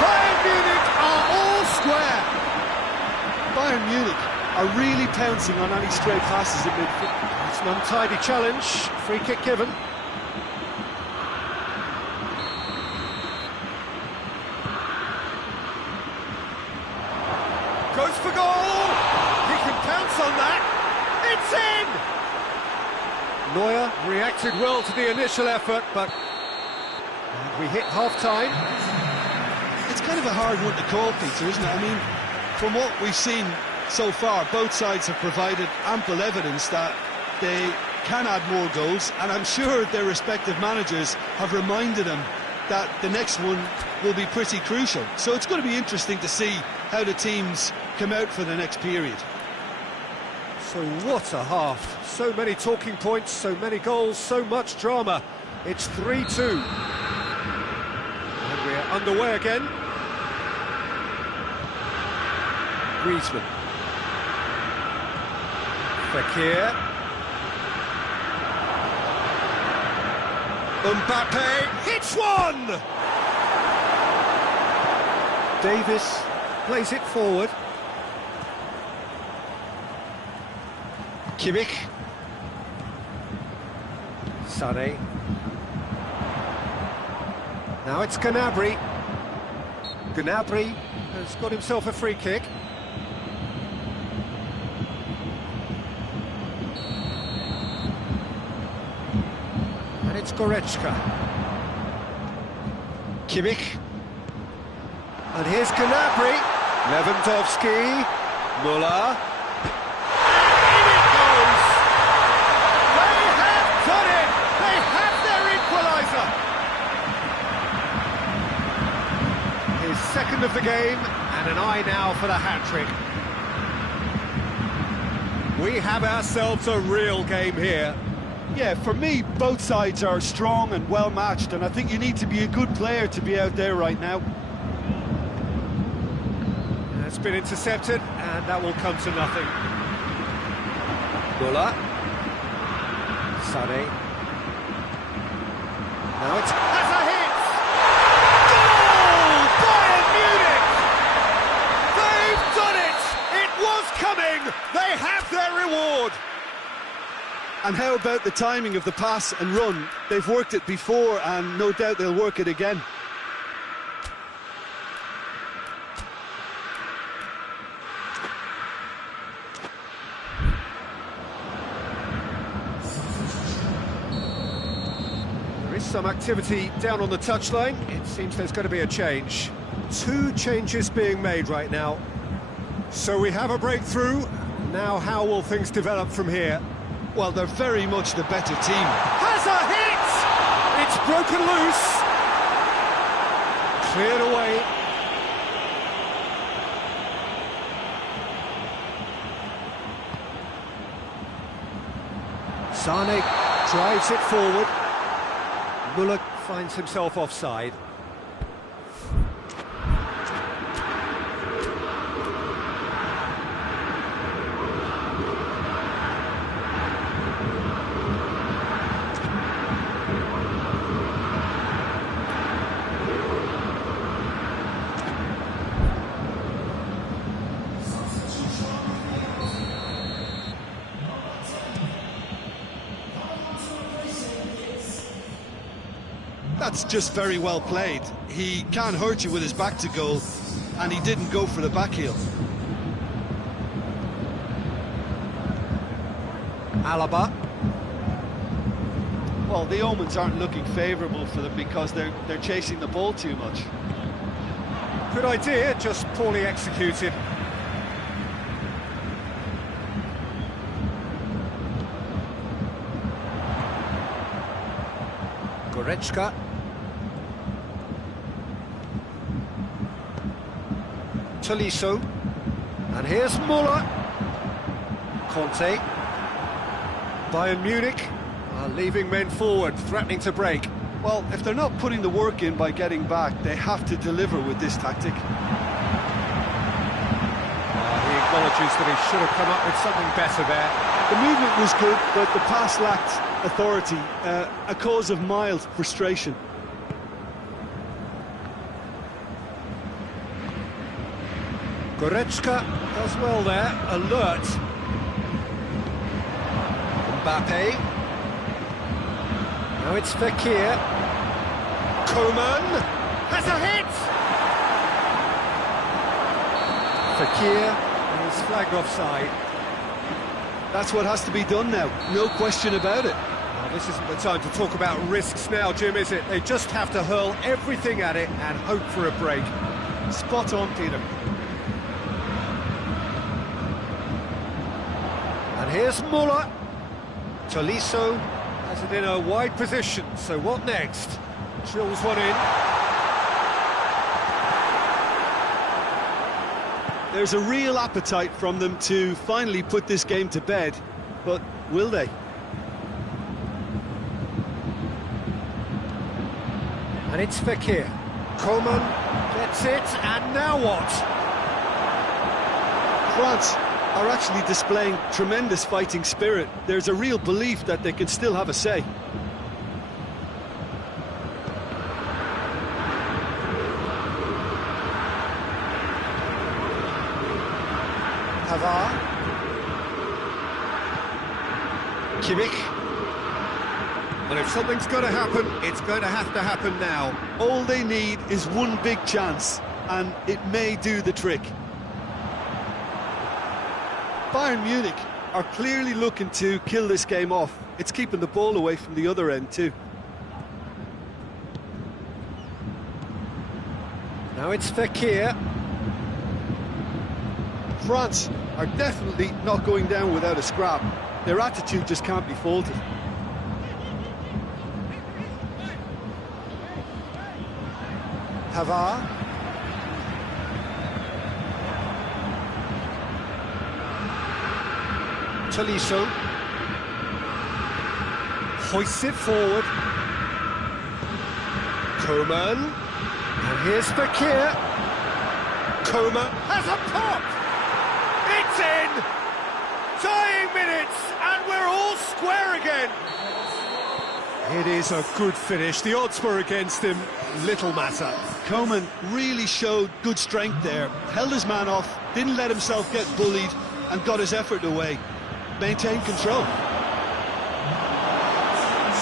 Bayern Munich are all square. Bayern Munich are really pouncing on any stray passes in midfield. It's an untidy challenge. Free kick given. Goes for goal! He can pounce on that! It's in! Neuer reacted well to the initial effort, but we hit half-time. It's kind of a hard one to call, Peter, isn't it? I mean, from what we've seen so far, both sides have provided ample evidence that they can add more goals, and I'm sure their respective managers have reminded them that the next one will be pretty crucial. So it's going to be interesting to see how the teams come out for the next period. So what a half. So many talking points, so many goals, so much drama. It's 3-2. And we're underway again. Griezmann. Fekir. Mbappe hits one! Davis plays it forward. Kimmich. Sané. Now it's Gnabry. Gnabry has got himself a free kick. And it's Goretzka. Kimmich. And here's Gnabry. Lewandowski. Müller. Second of the game, and an eye now for the hat-trick. We have ourselves a real game here. Yeah, for me, both sides are strong and well-matched, and I think you need to be a good player to be out there right now. It's been intercepted, and that will come to nothing. Müller. Sané. Now it's... Has a hit! Goal! Bayern Munich! They've done it! It was coming! They have their reward! And how about the timing of the pass and run? They've worked it before, and no doubt they'll work it again. Some activity down on the touchline. It seems there's going to be a change. Two changes being made right now. So we have a breakthrough. Now how will things develop from here? Well, they're very much the better team. Has a hit! It's broken loose. Cleared away. Sané drives it forward. Müller finds himself offside. That's just very well played. He can't hurt you with his back to goal, and he didn't go for the back heel. Alaba. Well, the omens aren't looking favourable for them because they're chasing the ball too much. Good idea, just poorly executed. Goretzka. Tolisso. And here's Muller. Conte. Bayern Munich are leaving men forward, threatening to break. Well, if they're not putting the work in by getting back, they have to deliver with this tactic. He acknowledges that he should have come up with something better there. The movement was good, but the pass lacked authority, a cause of mild frustration. Goretzka does well there, alert. Mbappe. Now it's Fekir. Coman has a hit! Fekir is flagged offside. That's what has to be done now, no question about it. Well, this isn't the time to talk about risks now, Jim, is it? They just have to hurl everything at it and hope for a break. Spot on, Peter. And here's Muller. Tolisso has it in a wide position, so what next? Drills one in. There's a real appetite from them to finally put this game to bed, but will they? And it's Fekir. Coman gets it, and now what? France are actually displaying tremendous fighting spirit. There's a real belief that they can still have a say. Pavard. Kimmich. And if something's going to happen, it's going to have to happen now. All they need is one big chance, and it may do the trick. Bayern Munich are clearly looking to kill this game off. It's keeping the ball away from the other end too. Now it's Fekir. France are definitely not going down without a scrap. Their attitude just can't be faulted. Pavard. Tolisso. Hoists it forward. Coman. And here's Fekir. Coman has a pop! It's in! Dying minutes, and we're all square again! It is a good finish. The odds were against him. Little matter. Coman really showed good strength there. Held his man off, didn't let himself get bullied, and got his effort away. Maintained control.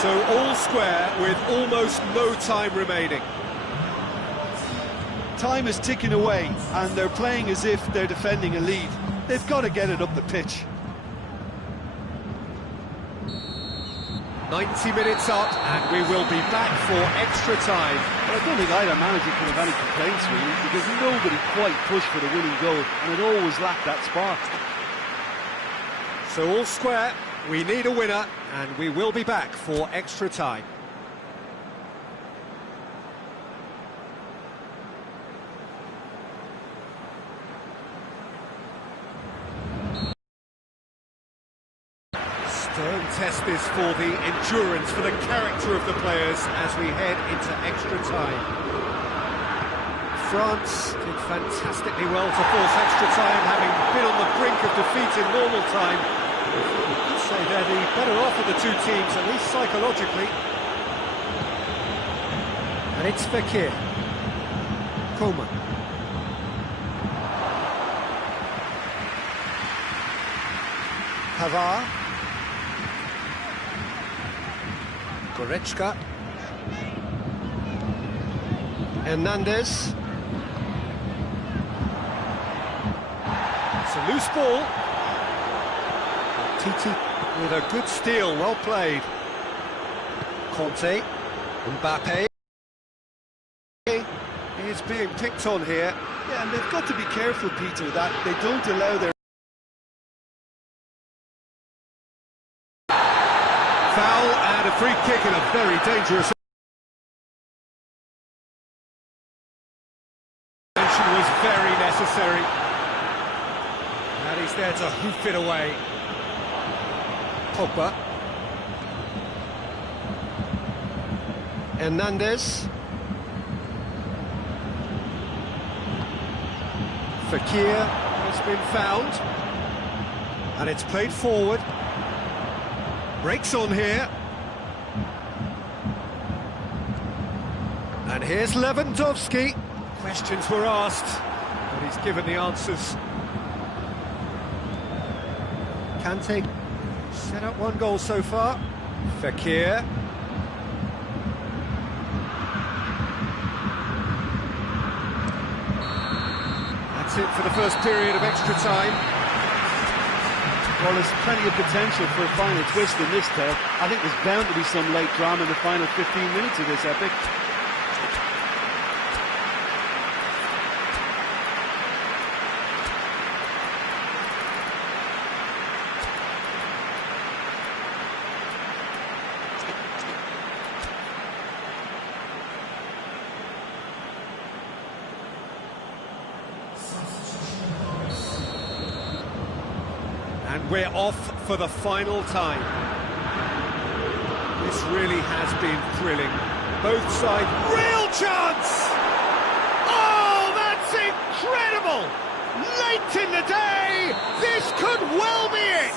So all square with almost no time remaining. Time is ticking away, and they're playing as if they're defending a lead. They've got to get it up the pitch. 90 minutes up, and we will be back for extra time. Well, I don't think either manager could have any complaints, really, because nobody quite pushed for the winning goal, and it always lacked that spark. So all square, we need a winner, and we will be back for extra time. Stern test this for the endurance, for the character of the players as we head into extra time. France did fantastically well to force extra time, having been on the brink of defeat in normal time. You could say they're the better off of the two teams, at least psychologically. And it's Fekir. Coman. Pavard. Goretzka. Hernandez. It's a loose ball. Titi with a good steal, well played. Conte, Mbappe. He's being picked on here. Yeah, and they've got to be careful, Peter, that they don't allow their... Foul and a free kick in a very dangerous... was very necessary. And he's there to hoof it away. Pogba. Hernandez. Fekir has been found. And it's played forward. Breaks on here. And here's Lewandowski. Questions were asked, but he's given the answers. Kante set up one goal so far. Fekir. That's it for the first period of extra time. Well, there's plenty of potential for a final twist in this tale. I think there's bound to be some late drama in the final 15 minutes of this epic. And we're off for the final time. This really has been thrilling. Both sides, real chance! Oh, that's incredible! Late in the day, this could well be it!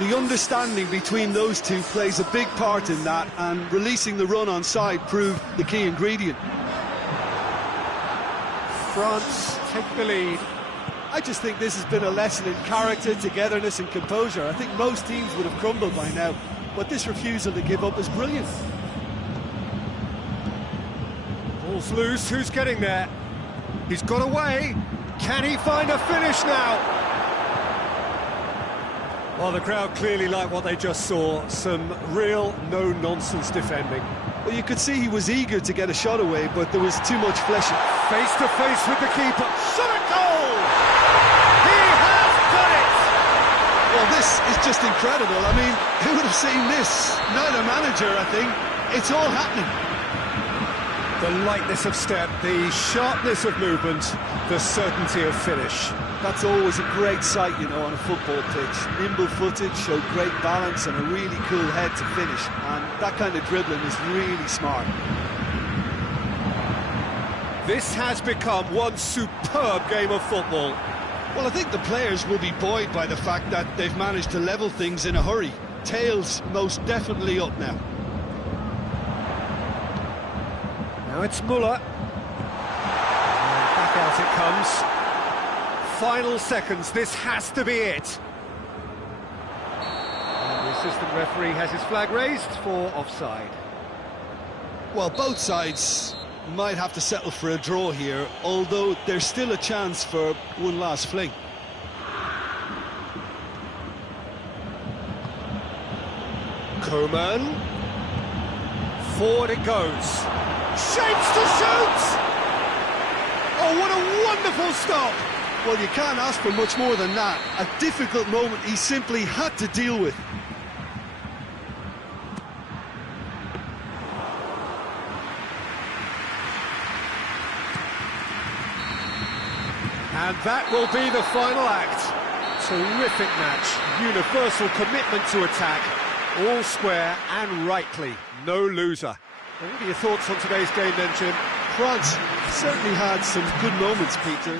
The understanding between those two plays a big part in that, and releasing the run on side proved the key ingredient. France take the lead. I just think this has been a lesson in character, togetherness and composure. I think most teams would have crumbled by now, but this refusal to give up is brilliant. Ball's loose, who's getting there? He's got away. Can he find a finish now? Well, the crowd clearly like what they just saw. Some real no-nonsense defending. Well, you could see he was eager to get a shot away, but there was too much flesh. Face to face with the keeper. Shot a goal! He has done it! Well, this is just incredible. I mean, who would have seen this? Neither manager, I think. It's all happening. The lightness of step, the sharpness of movement, the certainty of finish. That's always a great sight, you know, on a football pitch. Nimble-footed, showed great balance and a really cool head to finish. And that kind of dribbling is really smart. This has become one superb game of football. Well, I think the players will be buoyed by the fact that they've managed to level things in a hurry. Tails most definitely up now. Now it's Muller. And back out it comes. Final seconds, this has to be it. And the assistant referee has his flag raised for offside. Well, both sides might have to settle for a draw here, although there's still a chance for one last fling. Coman. Forward it goes. Shapes to shoot! Oh, what a wonderful stop! Well, you can't ask for much more than that. A difficult moment he simply had to deal with. And that will be the final act. Terrific match, universal commitment to attack, all square and rightly, no loser. What are your thoughts on today's game then, Jim? France certainly had some good moments, Peter.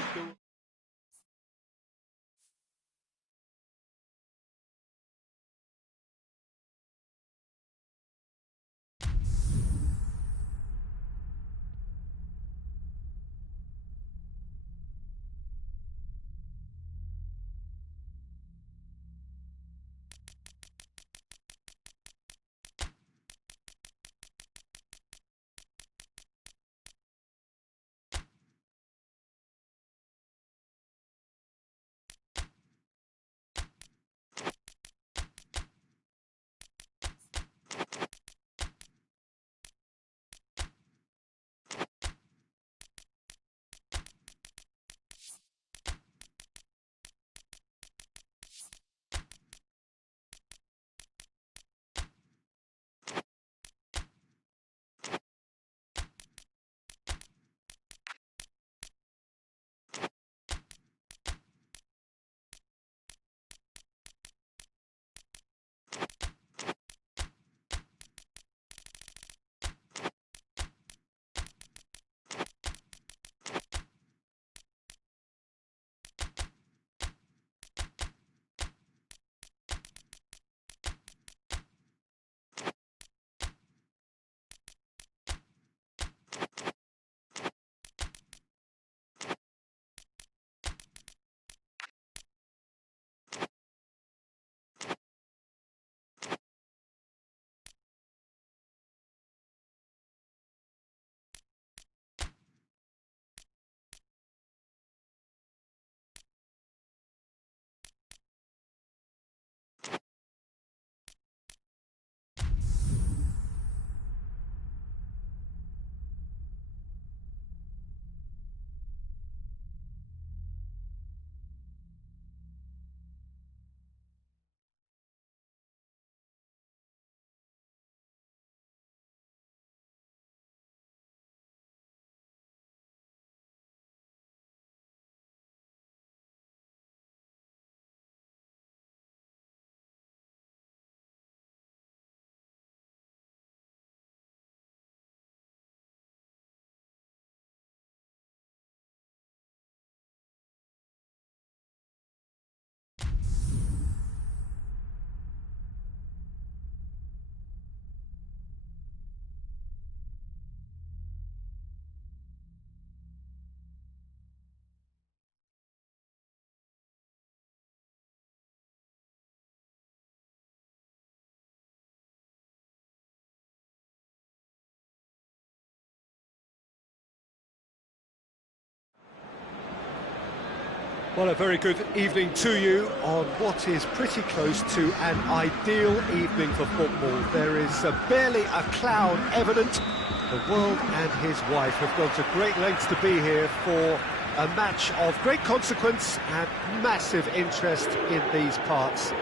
Well, a very good evening to you on what is pretty close to an ideal evening for football. There is barely a cloud evident. The world and his wife have gone to great lengths to be here for a match of great consequence and massive interest in these parts.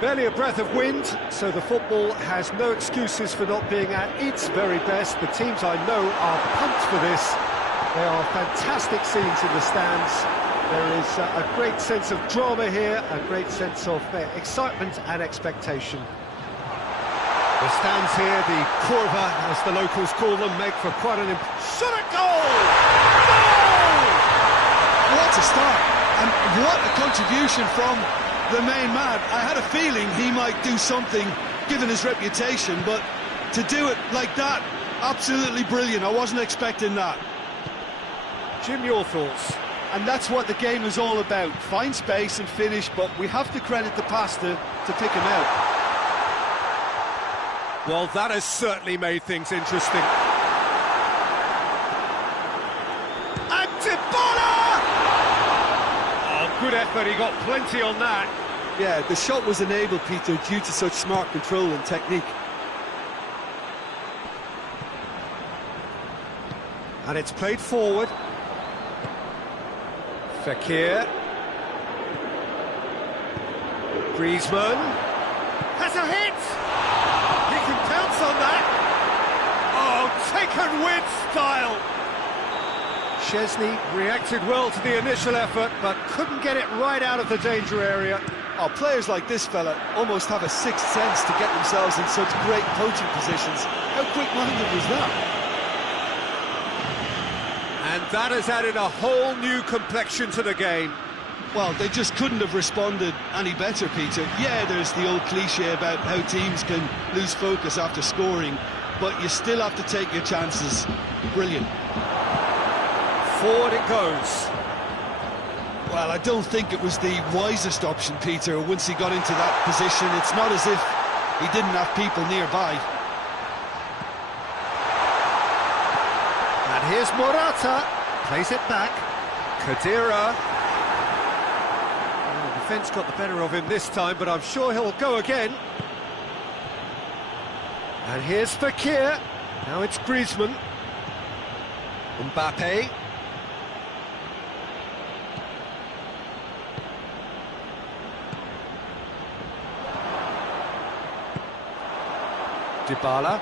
Barely a breath of wind, so the football has no excuses for not being at its very best. The teams I know are pumped for this. There are fantastic scenes in the stands. There is a great sense of drama here, a great sense of excitement and expectation. The stands here, the curva, as the locals call them, make for quite an shot at goal! Goal! What a start, and what a contribution from the main man. I had a feeling he might do something, given his reputation, but to do it like that, absolutely brilliant. I wasn't expecting that. Jim, your thoughts? And that's what the game is all about. Find space and finish, but we have to credit the pass to pick him out. Well, that has certainly made things interesting. And Dybala! Oh, good effort, he got plenty on that. Yeah, the shot was enabled, Peter, due to such smart control and technique. And it's played forward. Fekir. Griezmann. Has a hit! He can pounce on that. Oh, taken with style. Szczesny reacted well to the initial effort, but couldn't get it right out of the danger area. Oh, players like this fella almost have a sixth sense to get themselves in such great poaching positions. How quick-minded was that? And that has added a whole new complexion to the game. Well, they just couldn't have responded any better, Peter. Yeah, there's the old cliche about how teams can lose focus after scoring, but you still have to take your chances. Brilliant. Forward it goes. Well, I don't think it was the wisest option, Peter, once he got into that position. It's not as if he didn't have people nearby. And here's Morata. Plays it back. Khedira. The defence got the better of him this time, but I'm sure he'll go again. And here's Fekir. Now it's Griezmann. Mbappe. Dybala.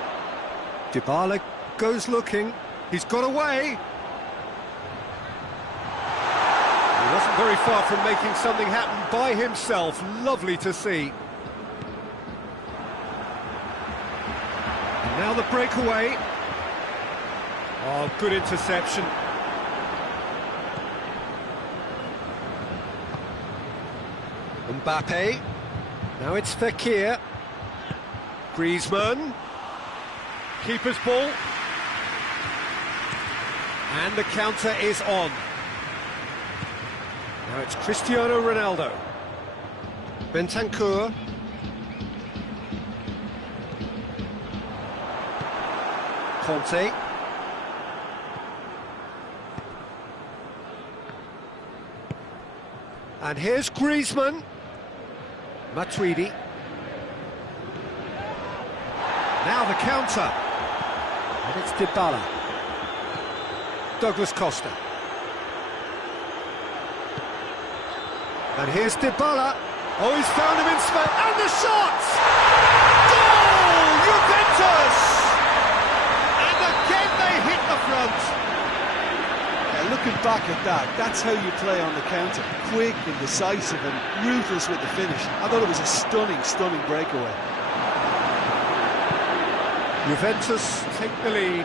Dybala goes looking. He's got away. He wasn't very far from making something happen by himself. Lovely to see. And now the breakaway. Oh, good interception. Mbappe. Now it's Fekir. Griezmann. Keeper's ball. And the counter is on. Now it's Cristiano Ronaldo. Bentancur. Conte. And here's Griezmann. Matuidi. Now the counter. And it's Dybala. Douglas Costa. And here's Dybala. Oh, he's found him in space. And the shot! Goal! Juventus! And again they hit the front. Yeah, looking back at that, that's how you play on the counter. Quick and decisive and ruthless with the finish. I thought it was a stunning, stunning breakaway. Juventus take the lead.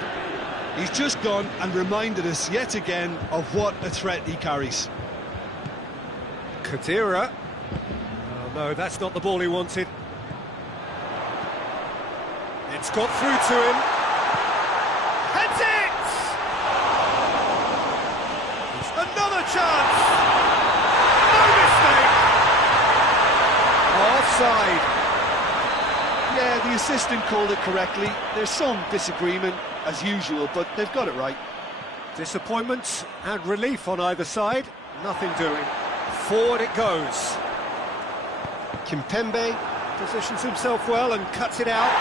He's just gone and reminded us yet again of what a threat he carries. Khedira. Oh no, that's not the ball he wanted. It's got through to him. Heads it! It's another chance! No mistake! Offside. Yeah, the assistant called it correctly. There's some disagreement, as usual, but they've got it right. Disappointment and relief on either side. Nothing doing. Forward it goes. Kimpembe positions himself well and cuts it out.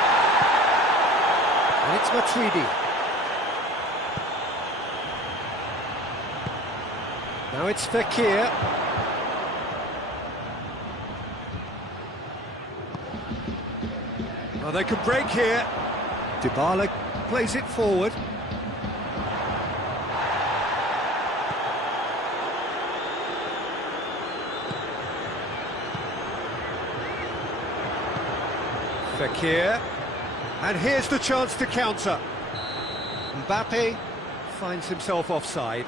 And it's Matuidi. Now it's Fekir. Well, they could break here. Dybala plays it forward. Fekir. And here's the chance to counter. Mbappe finds himself offside.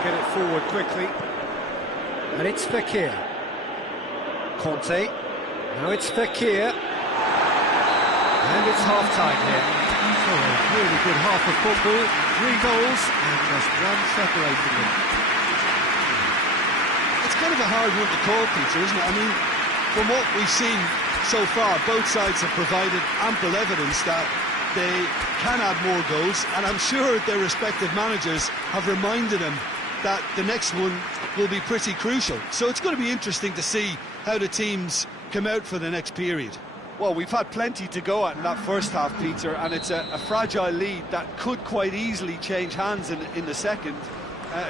Get it forward quickly, and it's Fekir. Conte, now it's Fekir, and it's half-time here. So a really good half of football, 3 goals, and just one separating them. It's kind of a hard one to call, Peter, isn't it? I mean, from what we've seen so far, both sides have provided ample evidence that they can add more goals, and I'm sure their respective managers have reminded them that the next one will be pretty crucial. So it's going to be interesting to see how the teams come out for the next period. Well, we've had plenty to go at in that first half, Peter, and it's a fragile lead that could quite easily change hands in the second.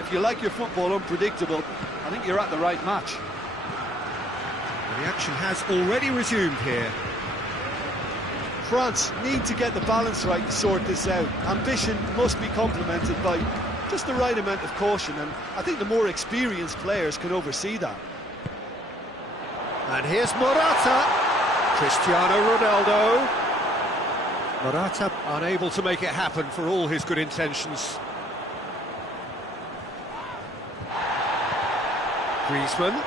If you like your football unpredictable, I think you're at the right match. The action has already resumed here. France need to get the balance right to sort this out. Ambition must be complemented by just the right amount of caution, and I think the more experienced players can oversee that. And here's Morata. Cristiano Ronaldo. Morata unable to make it happen for all his good intentions. Griezmann.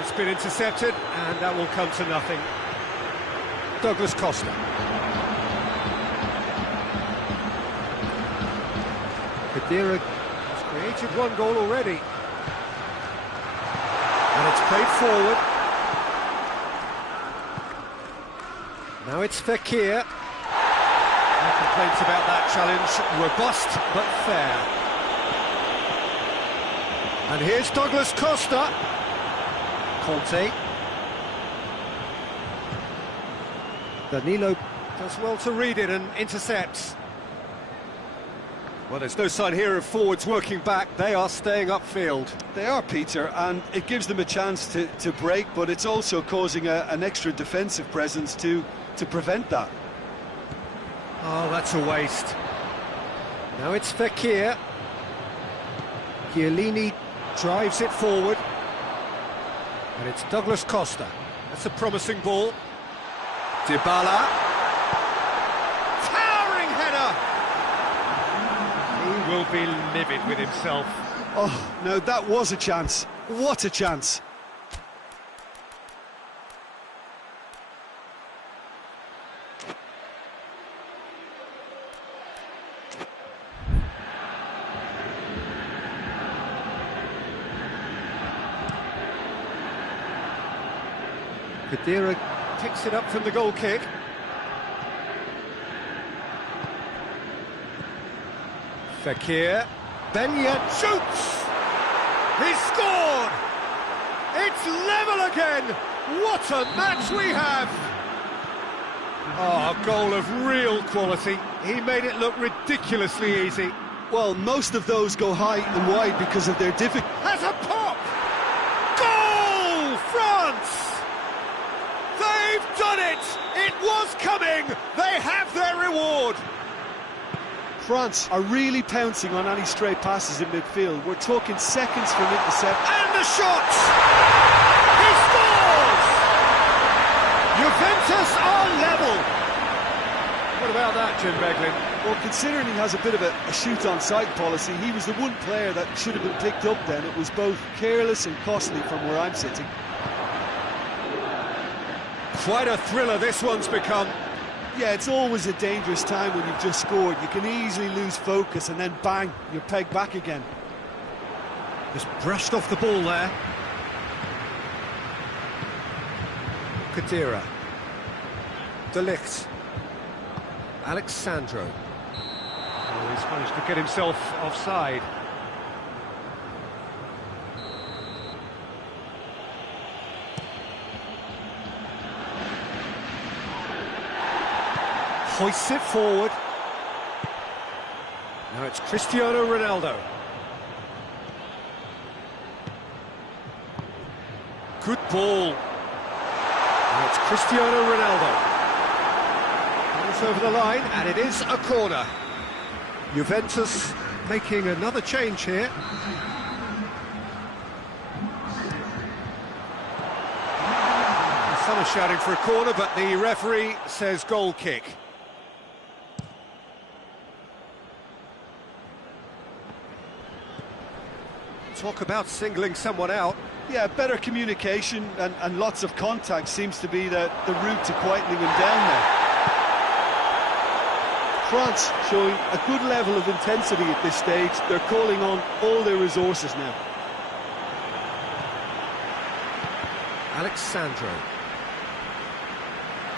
It's been intercepted, and that will come to nothing. Douglas Costa. Khedira has created 1 goal already. And it's played forward. Now it's Fekir. No complaints about that challenge. Robust, but fair. And here's Douglas Costa. Conte. Danilo does well to read it and intercepts. Well, there's no sign here of forwards working back. They are staying upfield. They are, Peter, and it gives them a chance to break, but it's also causing an extra defensive presence to prevent that. Oh, that's a waste. Now it's Fekir. Chiellini drives it forward. And it's Douglas Costa. That's a promising ball. Dybala. Towering header! He will be livid with himself. Oh, no, that was a chance. What a chance. Khedira picks it up from the goal kick. Fekir. Ben-Yed shoots! He's scored! It's level again! What a match we have! Oh, a goal of real quality. He made it look ridiculously easy. Well, most of those go high and wide because of their difficulty. Has a pop! Goal! France! They've done it! It was coming! They have their reward! France are really pouncing on any stray passes in midfield. We're talking seconds from intercept. And the shot! He scores! Juventus are level! What about that, Jim Beglin? Well, considering he has a bit of a shoot-on-sight policy, he was the one player that should have been picked up then. It was both careless and costly from where I'm sitting. Quite a thriller this one's become. Yeah, it's always a dangerous time when you've just scored. You can easily lose focus and then bang, you're pegged back again. Just brushed off the ball there. Kadira. De Ligt. Alexandro. Oh, he's managed to get himself offside. Hoists it forward. Now it's Cristiano Ronaldo. Good ball. Now it's Cristiano Ronaldo. It's over the line, and it is a corner. Juventus making another change here. Some are shouting for a corner, but the referee says goal kick. Talk about singling someone out. Yeah, better communication and lots of contact seems to be the route to quietening him down there. France showing a good level of intensity at this stage. They're calling on all their resources now. Alexandro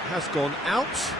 has gone out.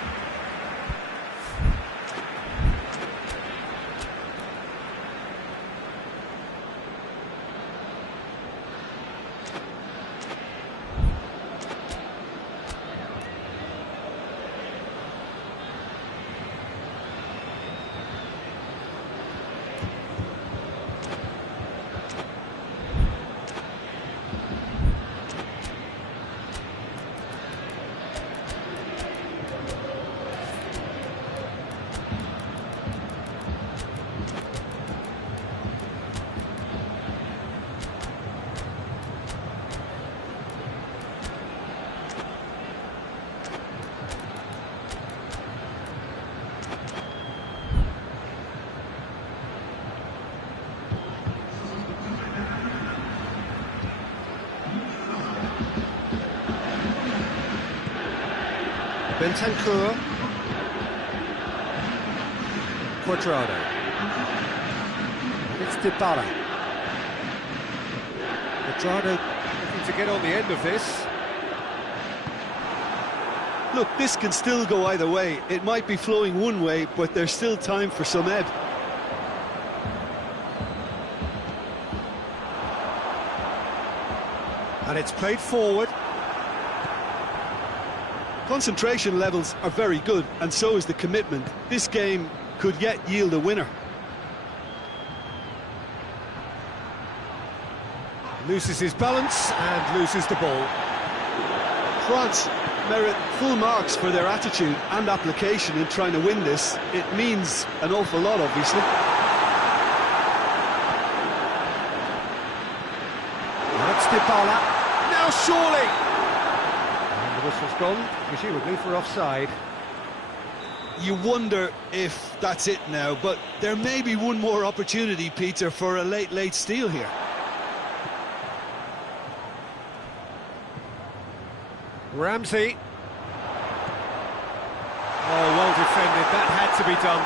Bentancur. Quadrado. It's Dybala. Quadrado looking to get on the end of this. Look, this can still go either way. It might be flowing one way, but there's still time for some ebb. And it's played forward. Concentration levels are very good, and so is the commitment. This game could yet yield a winner. Loses his balance and loses the ball. France merit full marks for their attitude and application in trying to win this. It means an awful lot, obviously. That's Dybala. Now surely! The whistle's gone, presumably for offside. You wonder if that's it now, but there may be one more opportunity, Peter, for a late steal here. Ramsey. Oh, well defended. That had to be done.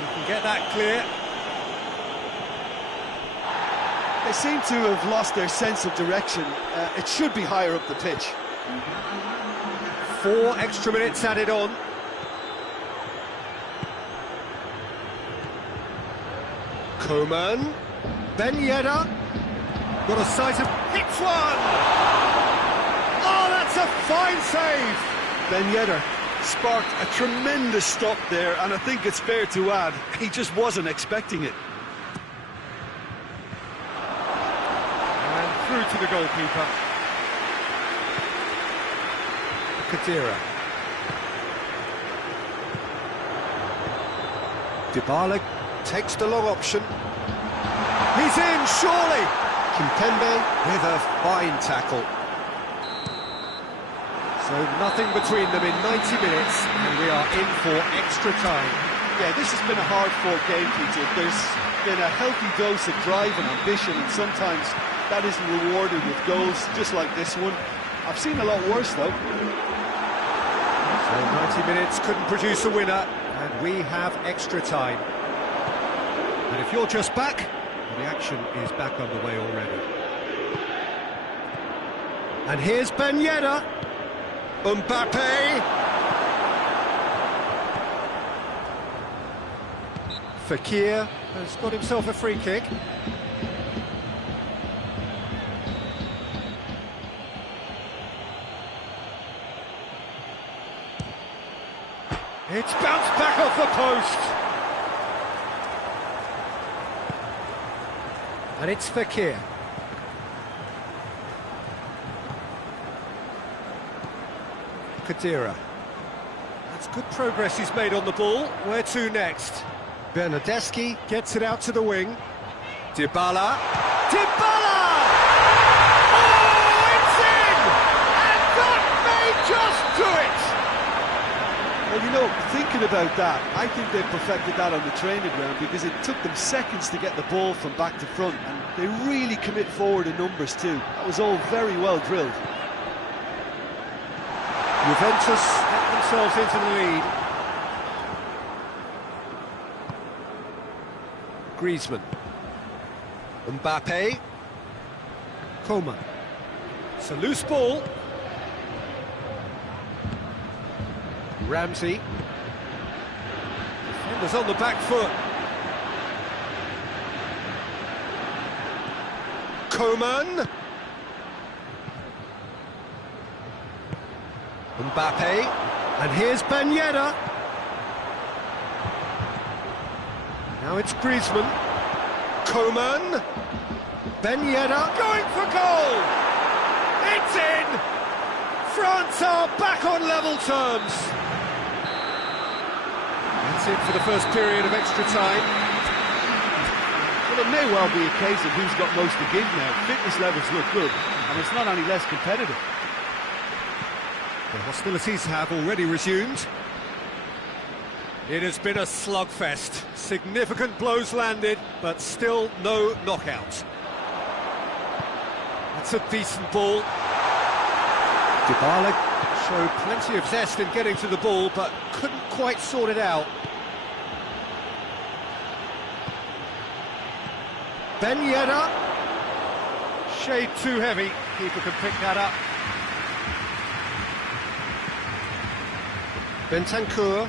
You can get that clear. They seem to have lost their sense of direction. It should be higher up the pitch. 4 extra minutes added on. Coman. Ben Yedder. Got a sight of... Hits one! Oh, that's a fine save! Ben Yedder sparked a tremendous stop there, and I think it's fair to add, he just wasn't expecting it. Through to the goalkeeper. Kadira. Dybala takes the long option. He's in, surely! Kimpembe with a fine tackle. So nothing between them in 90 minutes, and we are in for extra time. Yeah, this has been a hard-fought game, Peter. There's been a healthy dose of drive and ambition, and sometimes that isn't rewarded with goals, just like this one. I've seen a lot worse, though. So 90 minutes couldn't produce a winner, and we have extra time. And if you're just back, The action is back underway already. And here's Ben Yedder. Mbappe. Fekir has got himself a free kick. It's bounced back off the post. And it's Fekir. Kadira. That's good progress he's made on the ball. Where to next? Bernardeschi gets it out to the wing. Dybala. Dybala! Oh, it's in! And that may just do it! Well, you know, thinking about that, I think they've perfected that on the training ground because it took them seconds to get the ball from back to front, and they really commit forward in numbers too. That was all very well drilled. Juventus get themselves into the lead. Griezmann. Mbappe. Coman. It's a loose ball. Ramsey. Defenders on the back foot. Coman. Mbappe. And here's Ben Yedder. Now it's Griezmann. Coman. Ben Yedder going for goal. It's in. France are back on level terms. That's it for the first period of extra time. Well, it may well be a case of who's got most to give now. Fitness levels look good, and it's not any less competitive. The hostilities have already resumed. It has been a slugfest. Significant blows landed, but still no knockout. That's a decent ball. Dybala showed plenty of zest in getting to the ball, but couldn't quite sort it out. Ben Yedder. Shade too heavy. Keeper can pick that up. Bentancur.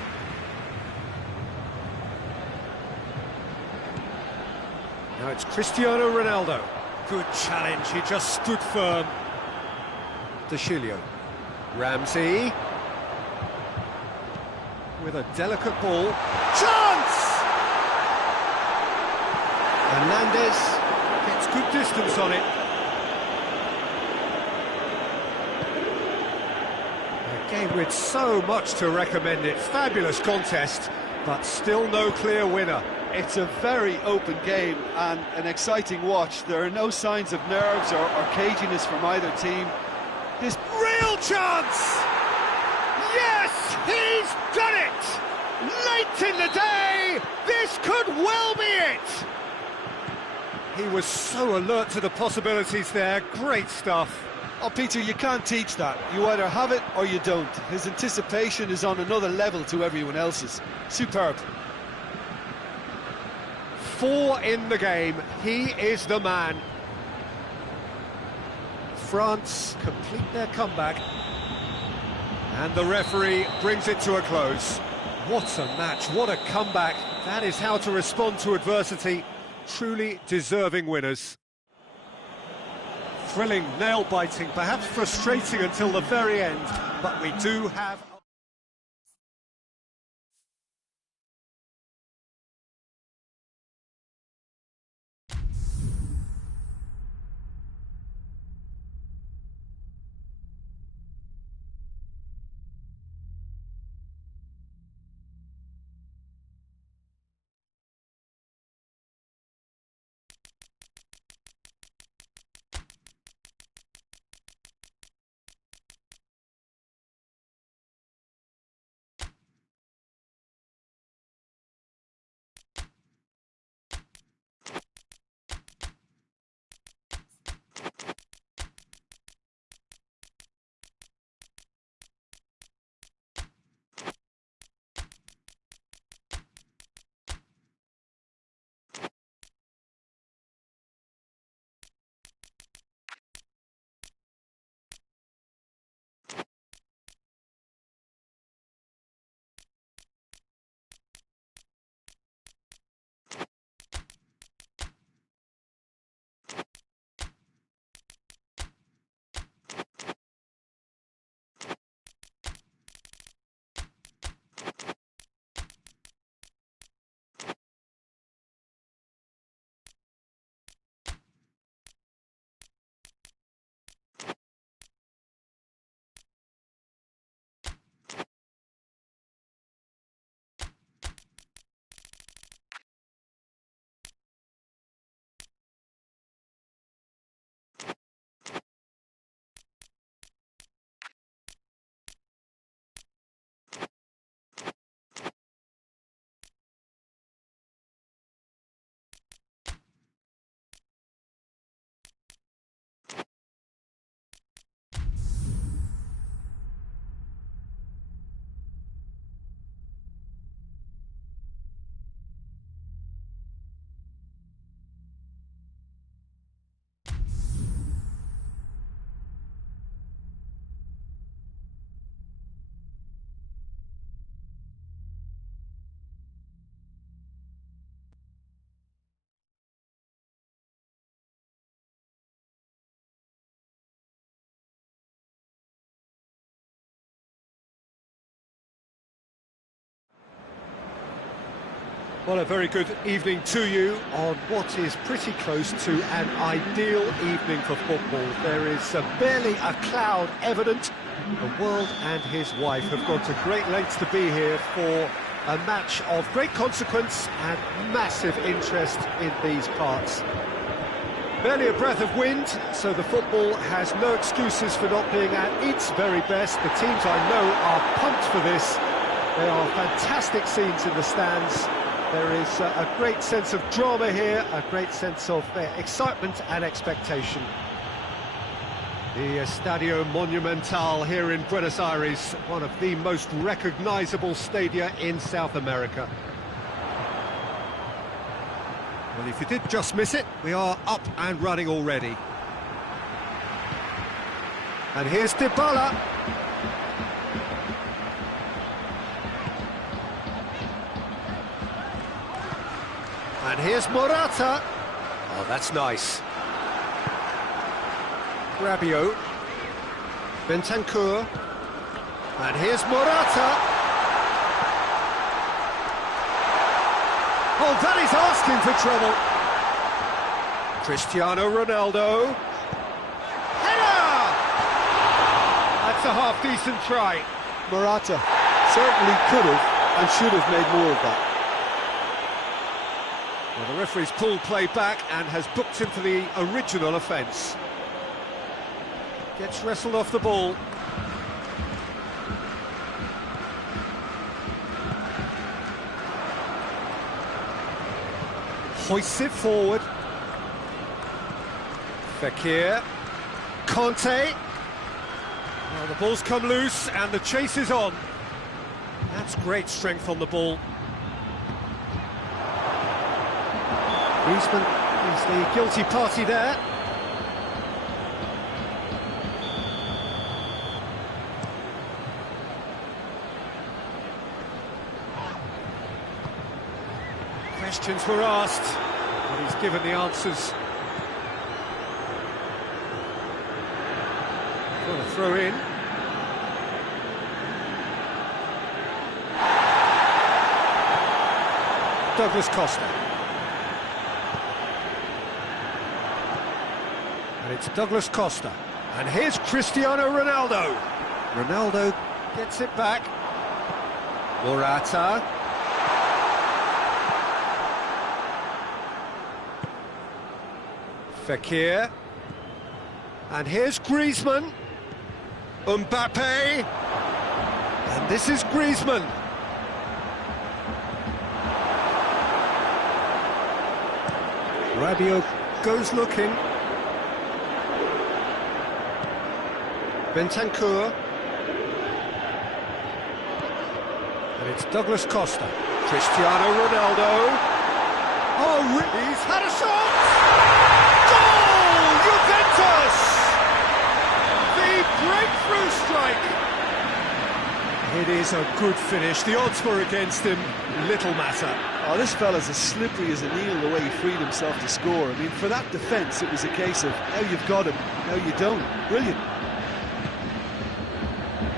Now it's Cristiano Ronaldo. Good challenge, he just stood firm. De Chilio. Ramsey. With a delicate ball. Chance! Hernandez gets good distance on it. A game with so much to recommend it. Fabulous contest, but still no clear winner. It's a very open game and an exciting watch. There are no signs of nerves or caginess from either team. This real chance! Yes, he's done it! Late in the day, this could well be it! He was so alert to the possibilities there. Great stuff. Oh, Peter, you can't teach that. You either have it or you don't. His anticipation is on another level to everyone else's. Superb. 4 in the game. He is the man. France complete their comeback. And the referee brings it to a close. What a match, what a comeback. That is how to respond to adversity. Truly deserving winners. Thrilling, nail-biting, perhaps frustrating until the very end, but we do have... Well, a very good evening to you on what is pretty close to an ideal evening for football. There is barely a cloud evident. The world and his wife have gone to great lengths to be here for a match of great consequence and massive interest in these parts. Barely a breath of wind, so the football has no excuses for not being at its very best. The teams I know are pumped for this. There are fantastic scenes in the stands. There is a great sense of drama here, a great sense of excitement and expectation. The Estadio Monumental here in Buenos Aires, one of the most recognisable stadia in South America. Well, if you did just miss it, we are up and running already. And here's Dybala. And here's Morata. Oh, that's nice. Rabiot. Bentancur. And here's Morata. Oh, that is asking for trouble. Cristiano Ronaldo. Header! That's a half-decent try. Morata certainly could have and should have made more of that. Well, the referee's pulled play back and has booked him for the original offence. Gets wrestled off the ball. Hoists it forward. Fekir. Conte. Well, the ball's come loose and the chase is on. That's great strength on the ball. Griezmann is the guilty party there. Questions were asked, but he's given the answers. Got a throw in. Douglas Costa. And it's Douglas Costa. And here's Cristiano Ronaldo. Ronaldo gets it back. Morata. Fekir. And here's Griezmann. Mbappe. And this is Griezmann. Rabiot goes looking. Bentancur. And it's Douglas Costa. Cristiano Ronaldo. Oh, he's had a shot! Goal! Juventus! The breakthrough strike! It is a good finish. The odds were against him. Little matter. Oh, this fella's as slippery as a needle the way he freed himself to score. I mean, for that defence, it was a case of now you've got him, now you don't. Brilliant.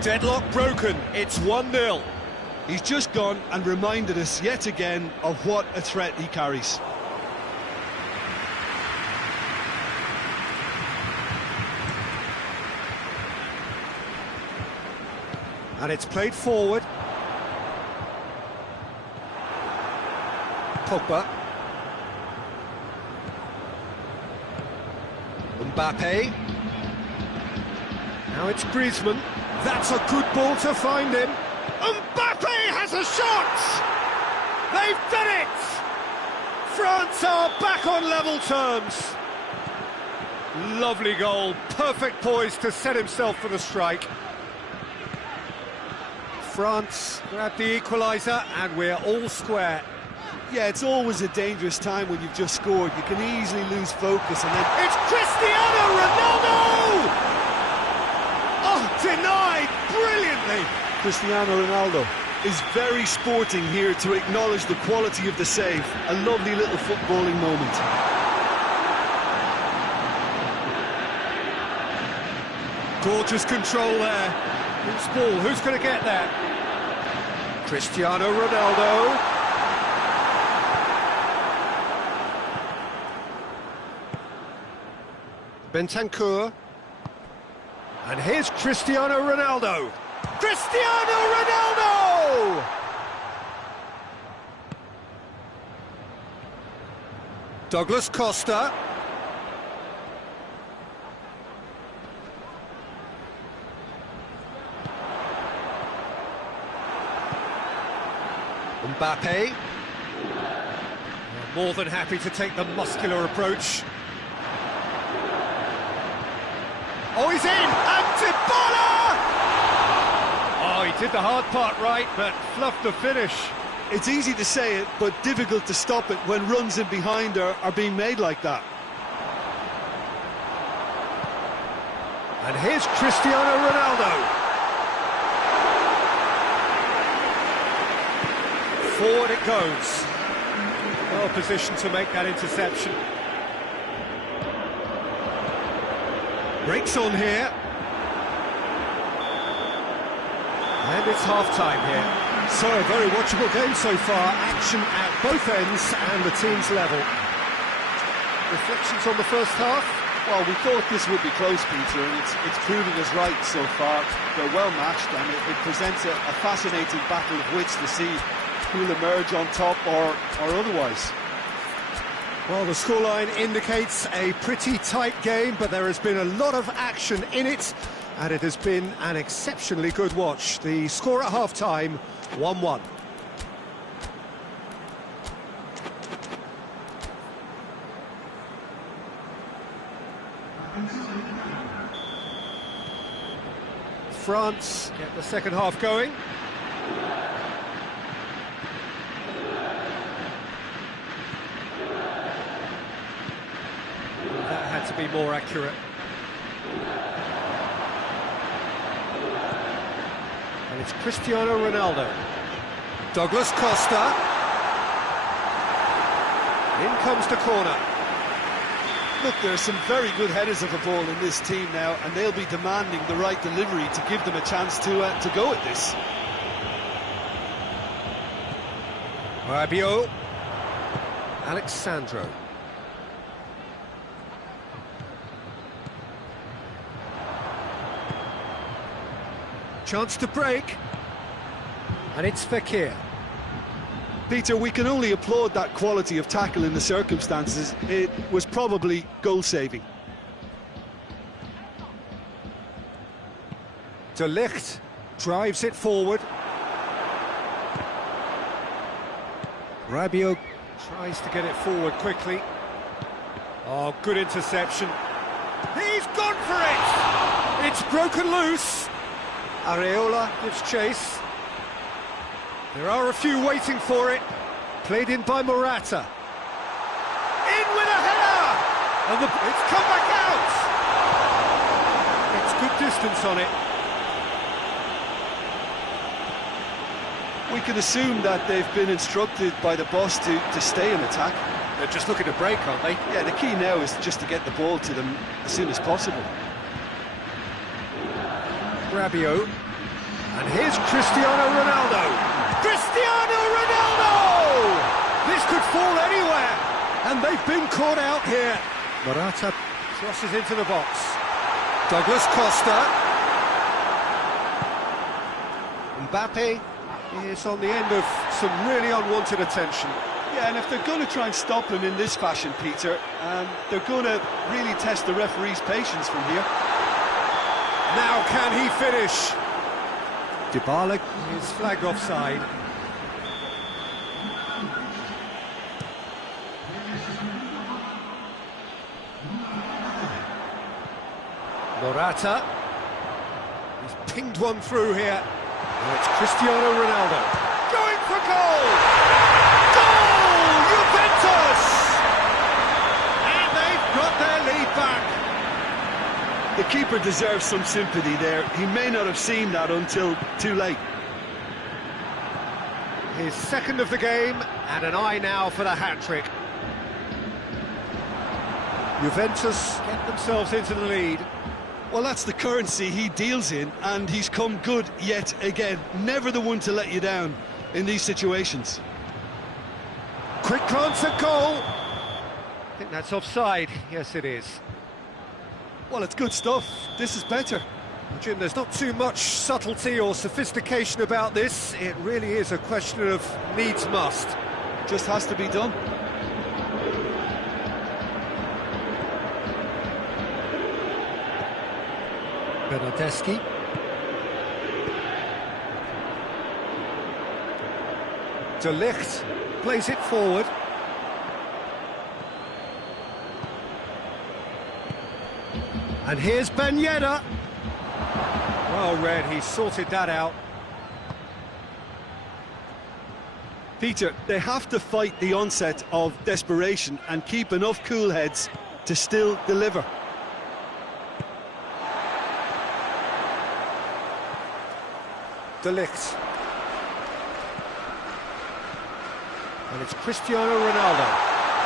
Deadlock broken, it's 1-0. He's just gone and reminded us yet again of what a threat he carries. And it's played forward. Pogba. Mbappe. Now it's Griezmann. That's a good ball to find him. Mbappe has a shot! They've done it! France are back on level terms. Lovely goal, perfect poise to set himself for the strike. France grabbed the equaliser and we're all square. Yeah, it's always a dangerous time when you've just scored. You can easily lose focus and then... It's Cristiano Ronaldo! Oh, denied brilliantly! Cristiano Ronaldo is very sporting here to acknowledge the quality of the save. A lovely little footballing moment. Gorgeous control there. Who's ball? Who's going to get there? Cristiano Ronaldo. Bentancur. And here's Cristiano Ronaldo. Cristiano Ronaldo! Douglas Costa. Mbappe. More than happy to take the muscular approach. Oh, he's in! And Dybala! Oh, he did the hard part right, but fluffed the finish. It's easy to say it, but difficult to stop it when runs in behind are being made like that. And here's Cristiano Ronaldo. Forward it goes. Well positioned to make that interception. Breaks on here. And it's half-time here. So, a very watchable game so far. Action at both ends and the team's level. Reflections on the first half? Well, we thought this would be close, Peter, and it's proving us right so far. They're well matched, and it presents a fascinating battle of wits to see who'll emerge on top or otherwise. Well, the scoreline indicates a pretty tight game, but there has been a lot of action in it, and it has been an exceptionally good watch. The score at half-time, 1-1. France get the second half going. That had to be more accurate. And it's Cristiano Ronaldo. Douglas Costa. In comes the corner. Look, there's some very good headers of the ball in this team now, and they'll be demanding the right delivery to give them a chance to go at this. Rabiot. Alexandro. Chance to break. And it's Fekir. Peter, we can only applaud that quality of tackle in the circumstances. It was probably goal-saving. De Ligt drives it forward. Rabiot tries to get it forward quickly. Oh, good interception. He's gone for it! It's broken loose. Areola gives chase. There are a few waiting for it. Played in by Morata. In with a header! And it's come back out! It's good distance on it. We can assume that they've been instructed by the boss to stay in attack. They're just looking to break, aren't they? Yeah, the key now is just to get the ball to them as soon as possible. Rabiot. And here's Cristiano Ronaldo. Cristiano Ronaldo! This could fall anywhere, and they've been caught out here. Morata crosses into the box. Douglas Costa. Mbappe is on the end of some really unwanted attention. Yeah, and if they're going to try and stop him in this fashion, Peter, they're going to really test the referee's patience from here. Now can he finish? Dybala is flagged offside. Morata. He's pinged one through here. And it's Cristiano Ronaldo. Going for goal! Goal! Juventus! And they've got their lead back. The keeper deserves some sympathy there. He may not have seen that until too late. His second of the game, and an eye now for the hat-trick. Juventus get themselves into the lead. Well, that's the currency he deals in, and he's come good yet again. Never the one to let you down in these situations. Quick glance at goal. I think that's offside. Yes, it is. Well, it's good stuff. This is better. Jim, there's not too much subtlety or sophistication about this. It really is a question of needs must. Just has to be done. Bernardeschi. De Ligt plays it forward. And here's Ben Yedder. Well read, he sorted that out. Peter, they have to fight the onset of desperation and keep enough cool heads to still deliver. De Ligt. And it's Cristiano Ronaldo.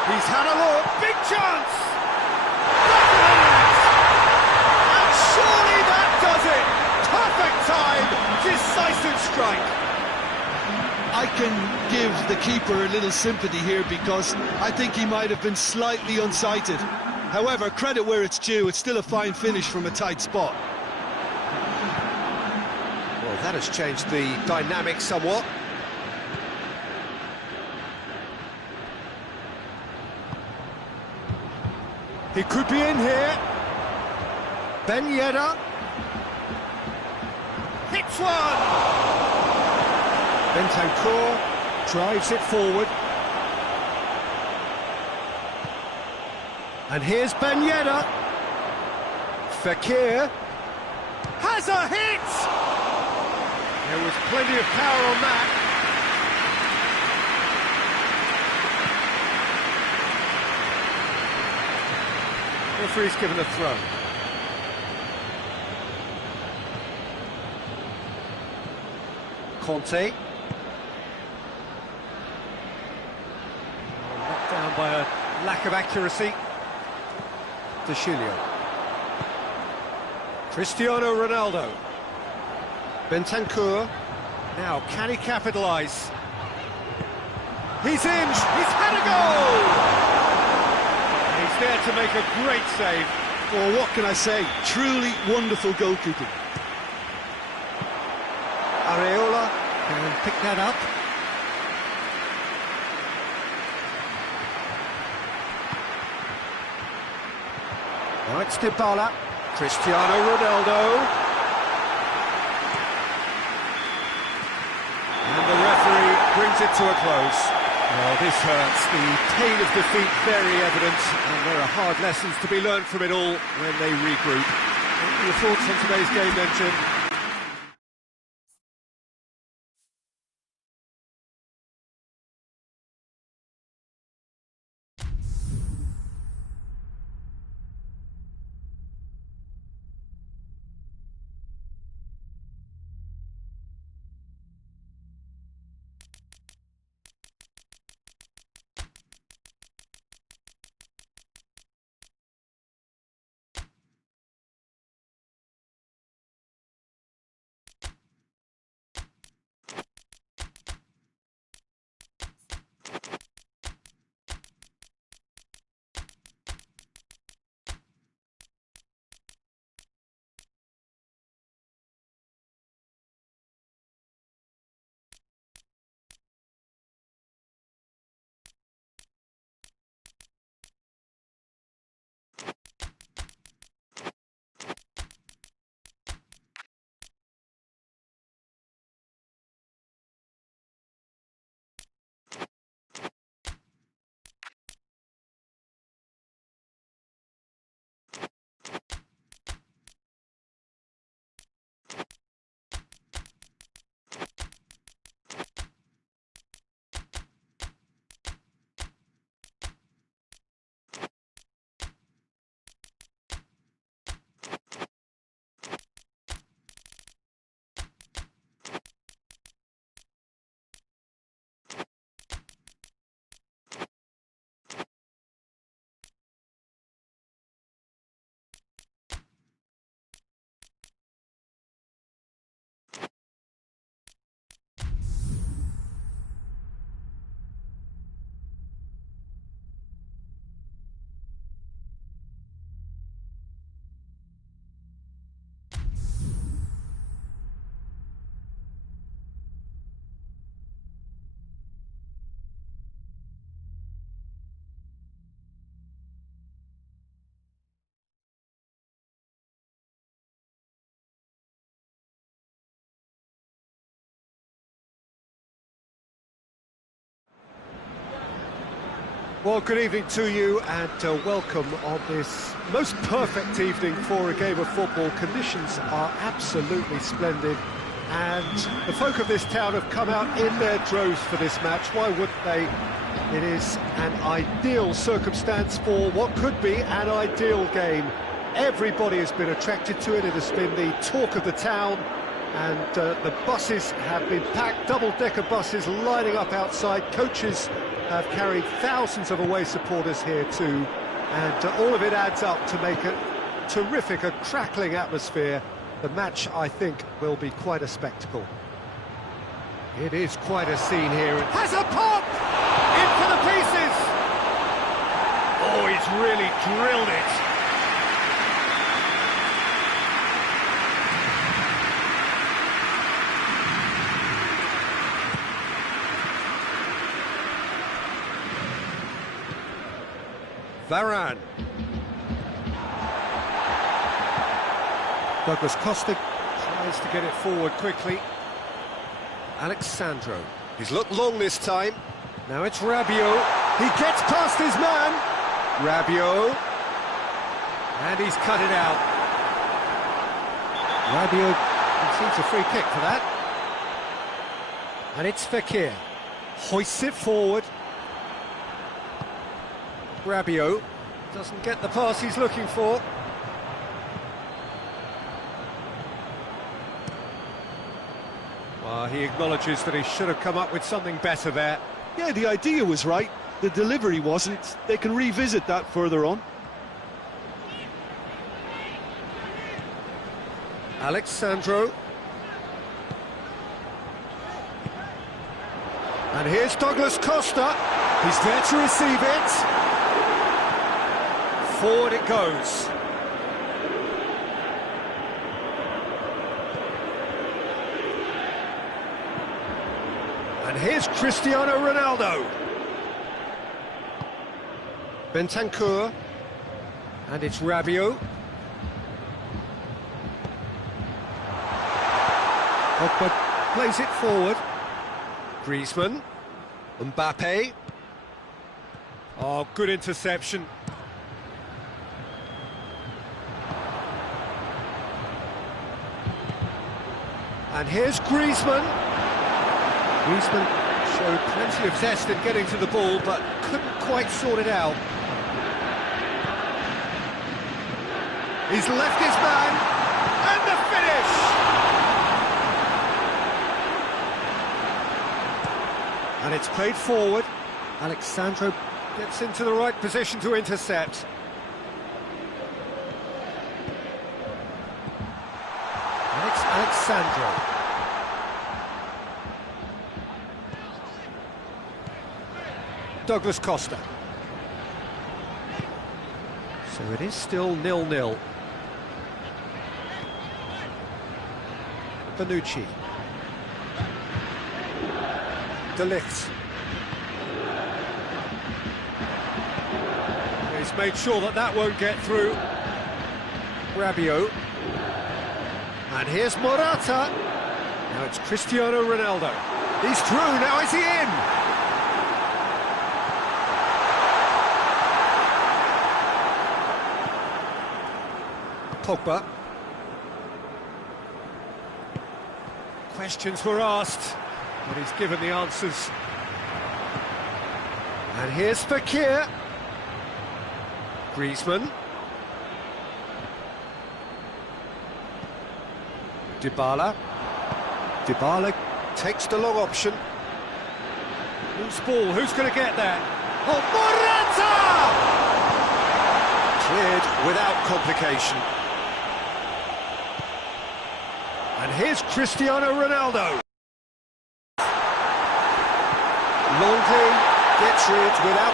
He's had a look, big chance! And surely that does it! Perfect time, decisive strike. I can give the keeper a little sympathy here because I think he might have been slightly unsighted. However, credit where it's due, it's still a fine finish from a tight spot. Well, that has changed the dynamic somewhat. He could be in here. Ben Yedder. Hits one! Bentancur drives it forward. And here's Ben Yedder. Fekir has a hit! There was plenty of power on that. Referee's given a throw. Conte. Knocked down by a lack of accuracy. De Chilio. Cristiano Ronaldo. Bentancur. Now, can he capitalise? He's in! He's had a goal! He's there to make a great save. Well, what can I say? Truly wonderful goalkeeping. Areola can pick that up. Now it's Dybala. Cristiano Ronaldo. And the referee brings it to a close. Well, this hurts. The pain of defeat very evident, and there are hard lessons to be learned from it all when they regroup. What are your thoughts on today's game then, Jim? Well, good evening to you and welcome on this most perfect evening for a game of football. Conditions are absolutely splendid and the folk of this town have come out in their droves for this match. Why wouldn't they? It is an ideal circumstance for what could be an ideal game. Everybody has been attracted to it. It has been the talk of the town and the buses have been packed, double-decker buses lining up outside. Coaches have carried thousands of away supporters here too, and all of it adds up to make a terrific, a crackling atmosphere. The match, I think, will be quite a spectacle. It is quite a scene here. It has a pop! Into the pieces! Oh, he's really drilled it. Varane. Douglas Costa tries to get it forward quickly. Alexandro. He's looked long this time. Now it's Rabiot. He gets past his man. Rabiot. And he's cut it out. Rabiot conceives a free kick for that. And it's Fekir. Hoists it forward. Rabiot doesn't get the pass he's looking for. Well, he acknowledges that he should have come up with something better there. Yeah, the idea was right, the delivery wasn't. They can revisit that further on. Alexandro. And here's Douglas Costa. He's there to receive it. Forward it goes. And here's Cristiano Ronaldo. Bentancur. And it's Rabiot. Pogba plays it forward. Griezmann. Mbappe. Oh, good interception. And here's Griezmann. Griezmann showed plenty of zest in getting to the ball, but couldn't quite sort it out. He's left his man, and the finish! And it's played forward. Alexandro gets into the right position to intercept. And it's Alexandro. Douglas Costa. So it is still 0-0. Bonucci. De Ligt. He's made sure that that won't get through. Rabiot. And here's Morata. Now it's Cristiano Ronaldo. He's through, now is he in? Pogba. Questions were asked, but he's given the answers. And here's Fekir. Griezmann. Dybala. Dybala takes the long option. Loose ball, who's going to get there? Oh, Morata! Cleared without complication. And here's Cristiano Ronaldo. Longley gets rid without...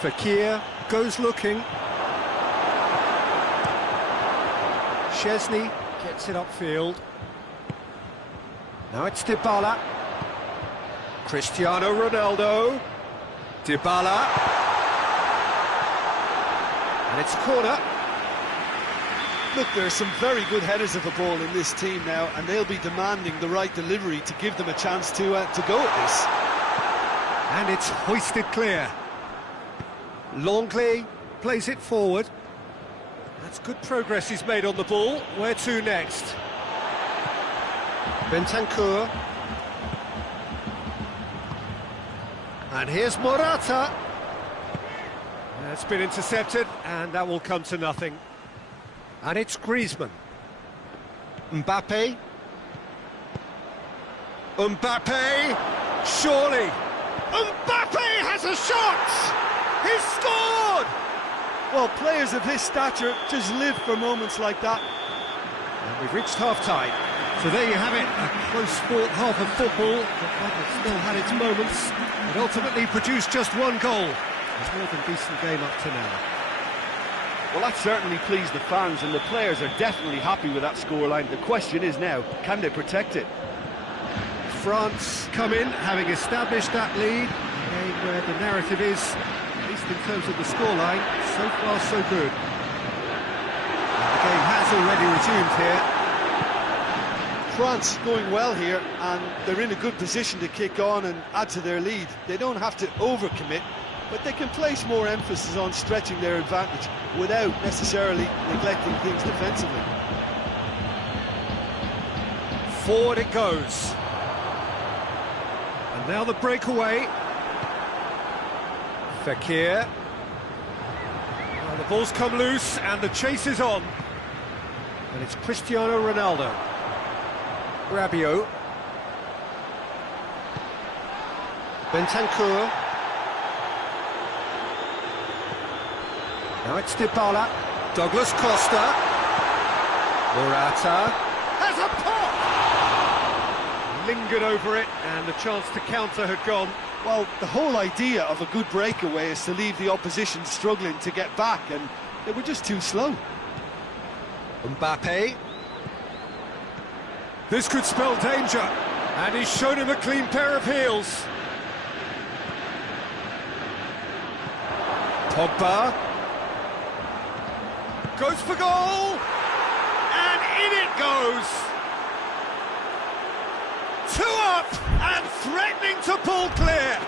Fekir goes looking. Szczesny gets it upfield. Now it's Dybala. Cristiano Ronaldo. Dybala. And it's a corner. Look, there are some very good headers of the ball in this team now, and they'll be demanding the right delivery to give them a chance to go at this. And it's hoisted clear. Longley plays it forward. That's good progress he's made on the ball. Where to next? Bentancur. And here's Morata. It's been intercepted, and that will come to nothing. And it's Griezmann. Mbappe. Mbappe! Surely! Mbappe has a shot! He's scored! Well, players of his stature just live for moments like that. And we've reached half-time. So there you have it, a close-fought half of football, but one that still had its moments. It ultimately produced just one goal. A more than decent game up to now. Well, that certainly pleased the fans, and the players are definitely happy with that scoreline. The question is now, can they protect it? France come in, having established that lead. A game where the narrative is, at least in terms of the scoreline, so far so good. And the game has already resumed here. France going well here, and they're in a good position to kick on and add to their lead. They don't have to overcommit, but they can place more emphasis on stretching their advantage without necessarily neglecting things defensively. Forward it goes. And now the breakaway. Fekir. Well, the ball's come loose and the chase is on. And it's Cristiano Ronaldo. Rabiot. Bentancur. Now it's Dybala. Douglas Costa. Morata. Has a pop! Lingered over it, and the chance to counter had gone. Well, the whole idea of a good breakaway is to leave the opposition struggling to get back, and they were just too slow. Mbappe. This could spell danger, and he's shown him a clean pair of heels. Pogba. Goes for goal! And in it goes! 2 up and threatening to pull clear!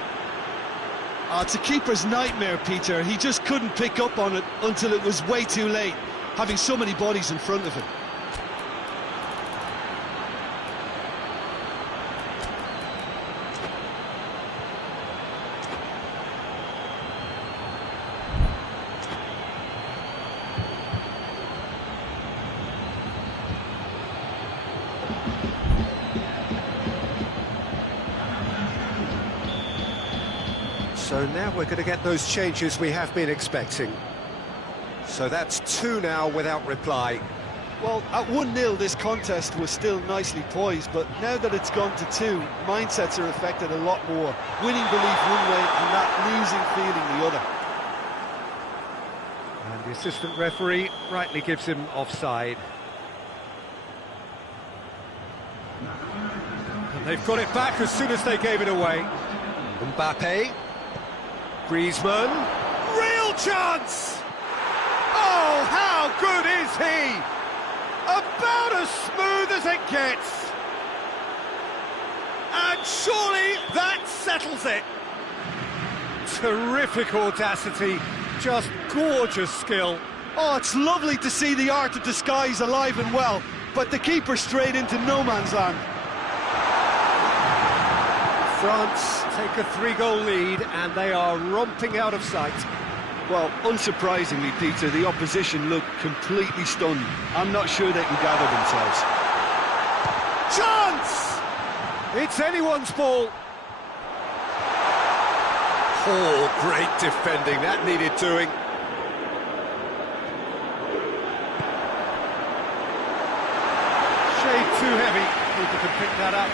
It's a keeper's nightmare, Peter. He just couldn't pick up on it until it was way too late, having so many bodies in front of him. So now we're going to get those changes we have been expecting. So that's 2 now without reply. Well, at 1-0 this contest was still nicely poised, but now that it's gone to 2, mindsets are affected a lot more. Winning belief one way and that losing feeling the other. And the assistant referee rightly gives him offside. And they've got it back as soon as they gave it away. Mbappe. Griezmann. Real chance! Oh, how good is he? About as smooth as it gets. And surely that settles it. Terrific audacity, just gorgeous skill. Oh, it's lovely to see the art of disguise alive and well, but the keeper straight into no man's land. France take a 3-goal lead and they are romping out of sight. Well, unsurprisingly, Peter, the opposition look completely stunned. I'm not sure they can gather themselves. Chance! It's anyone's ball. Oh, great defending, that needed doing. Shade too heavy, keeper can pick that up.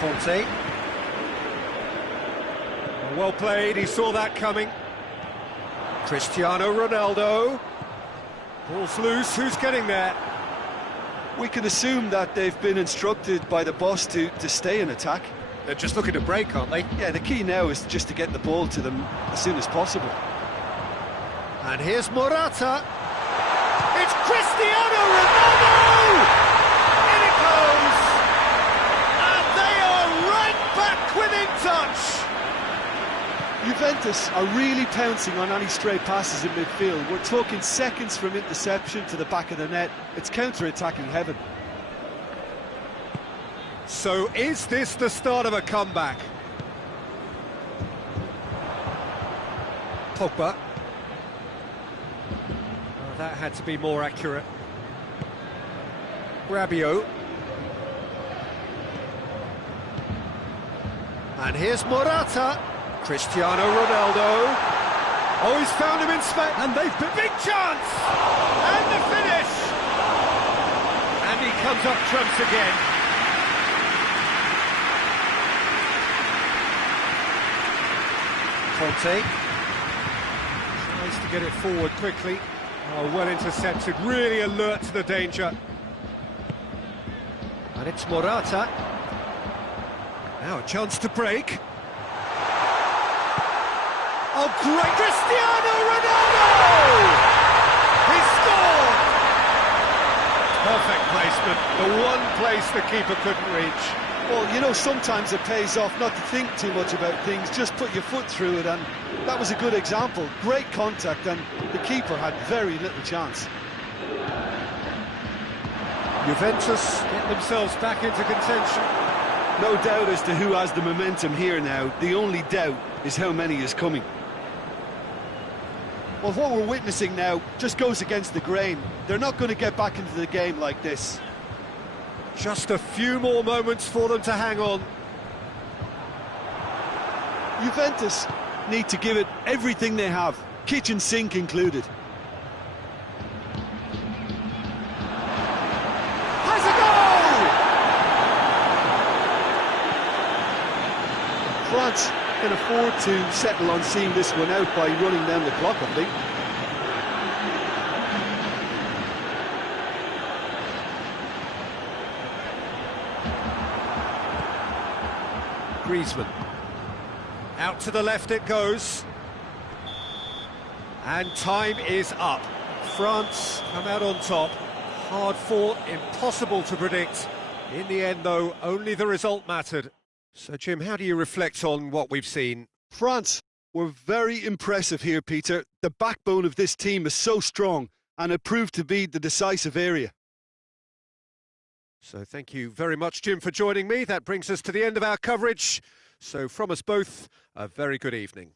Conte. Well played, he saw that coming. Cristiano Ronaldo. Ball's loose, who's getting there? We can assume that they've been instructed by the boss to stay in attack. They're just looking to break, aren't they? Yeah, the key now is just to get the ball to them as soon as possible. And here's Morata. It's Cristiano Ronaldo! In it goes! And they are right back within touch! Juventus are really pouncing on any stray passes in midfield. We're talking seconds from interception to the back of the net. It's counter-attacking heaven. So is this the start of a comeback? Pogba. Oh, that had to be more accurate. Rabiot. And here's Morata. Cristiano Ronaldo. Oh, he's found him in space. And they've been... Big chance! And the finish! And he comes up trumps again. Conte. Tries to get it forward quickly. Oh, well intercepted, really alert to the danger. And it's Morata. Now a chance to break. Oh, great! Cristiano Ronaldo! He scored! Perfect placement, the one place the keeper couldn't reach. Well, you know, sometimes it pays off not to think too much about things, just put your foot through it, and that was a good example. Great contact, and the keeper had very little chance. Juventus get themselves back into contention. No doubt as to who has the momentum here now. The only doubt is how many is coming. Well, what we're witnessing now just goes against the grain. They're not going to get back into the game like this. Just a few more moments for them to hang on. Juventus need to give it everything they have, kitchen sink included. Has a goal! France can afford to settle on seeing this one out by running down the clock, I think. Griezmann. Out to the left it goes. And time is up. France come out on top. Hard fought, impossible to predict. In the end, though, only the result mattered. So, Jim, how do you reflect on what we've seen? France were very impressive here, Peter. The backbone of this team is so strong, and it proved to be the decisive area. So thank you very much, Jim, for joining me. That brings us to the end of our coverage. So from us both, a very good evening.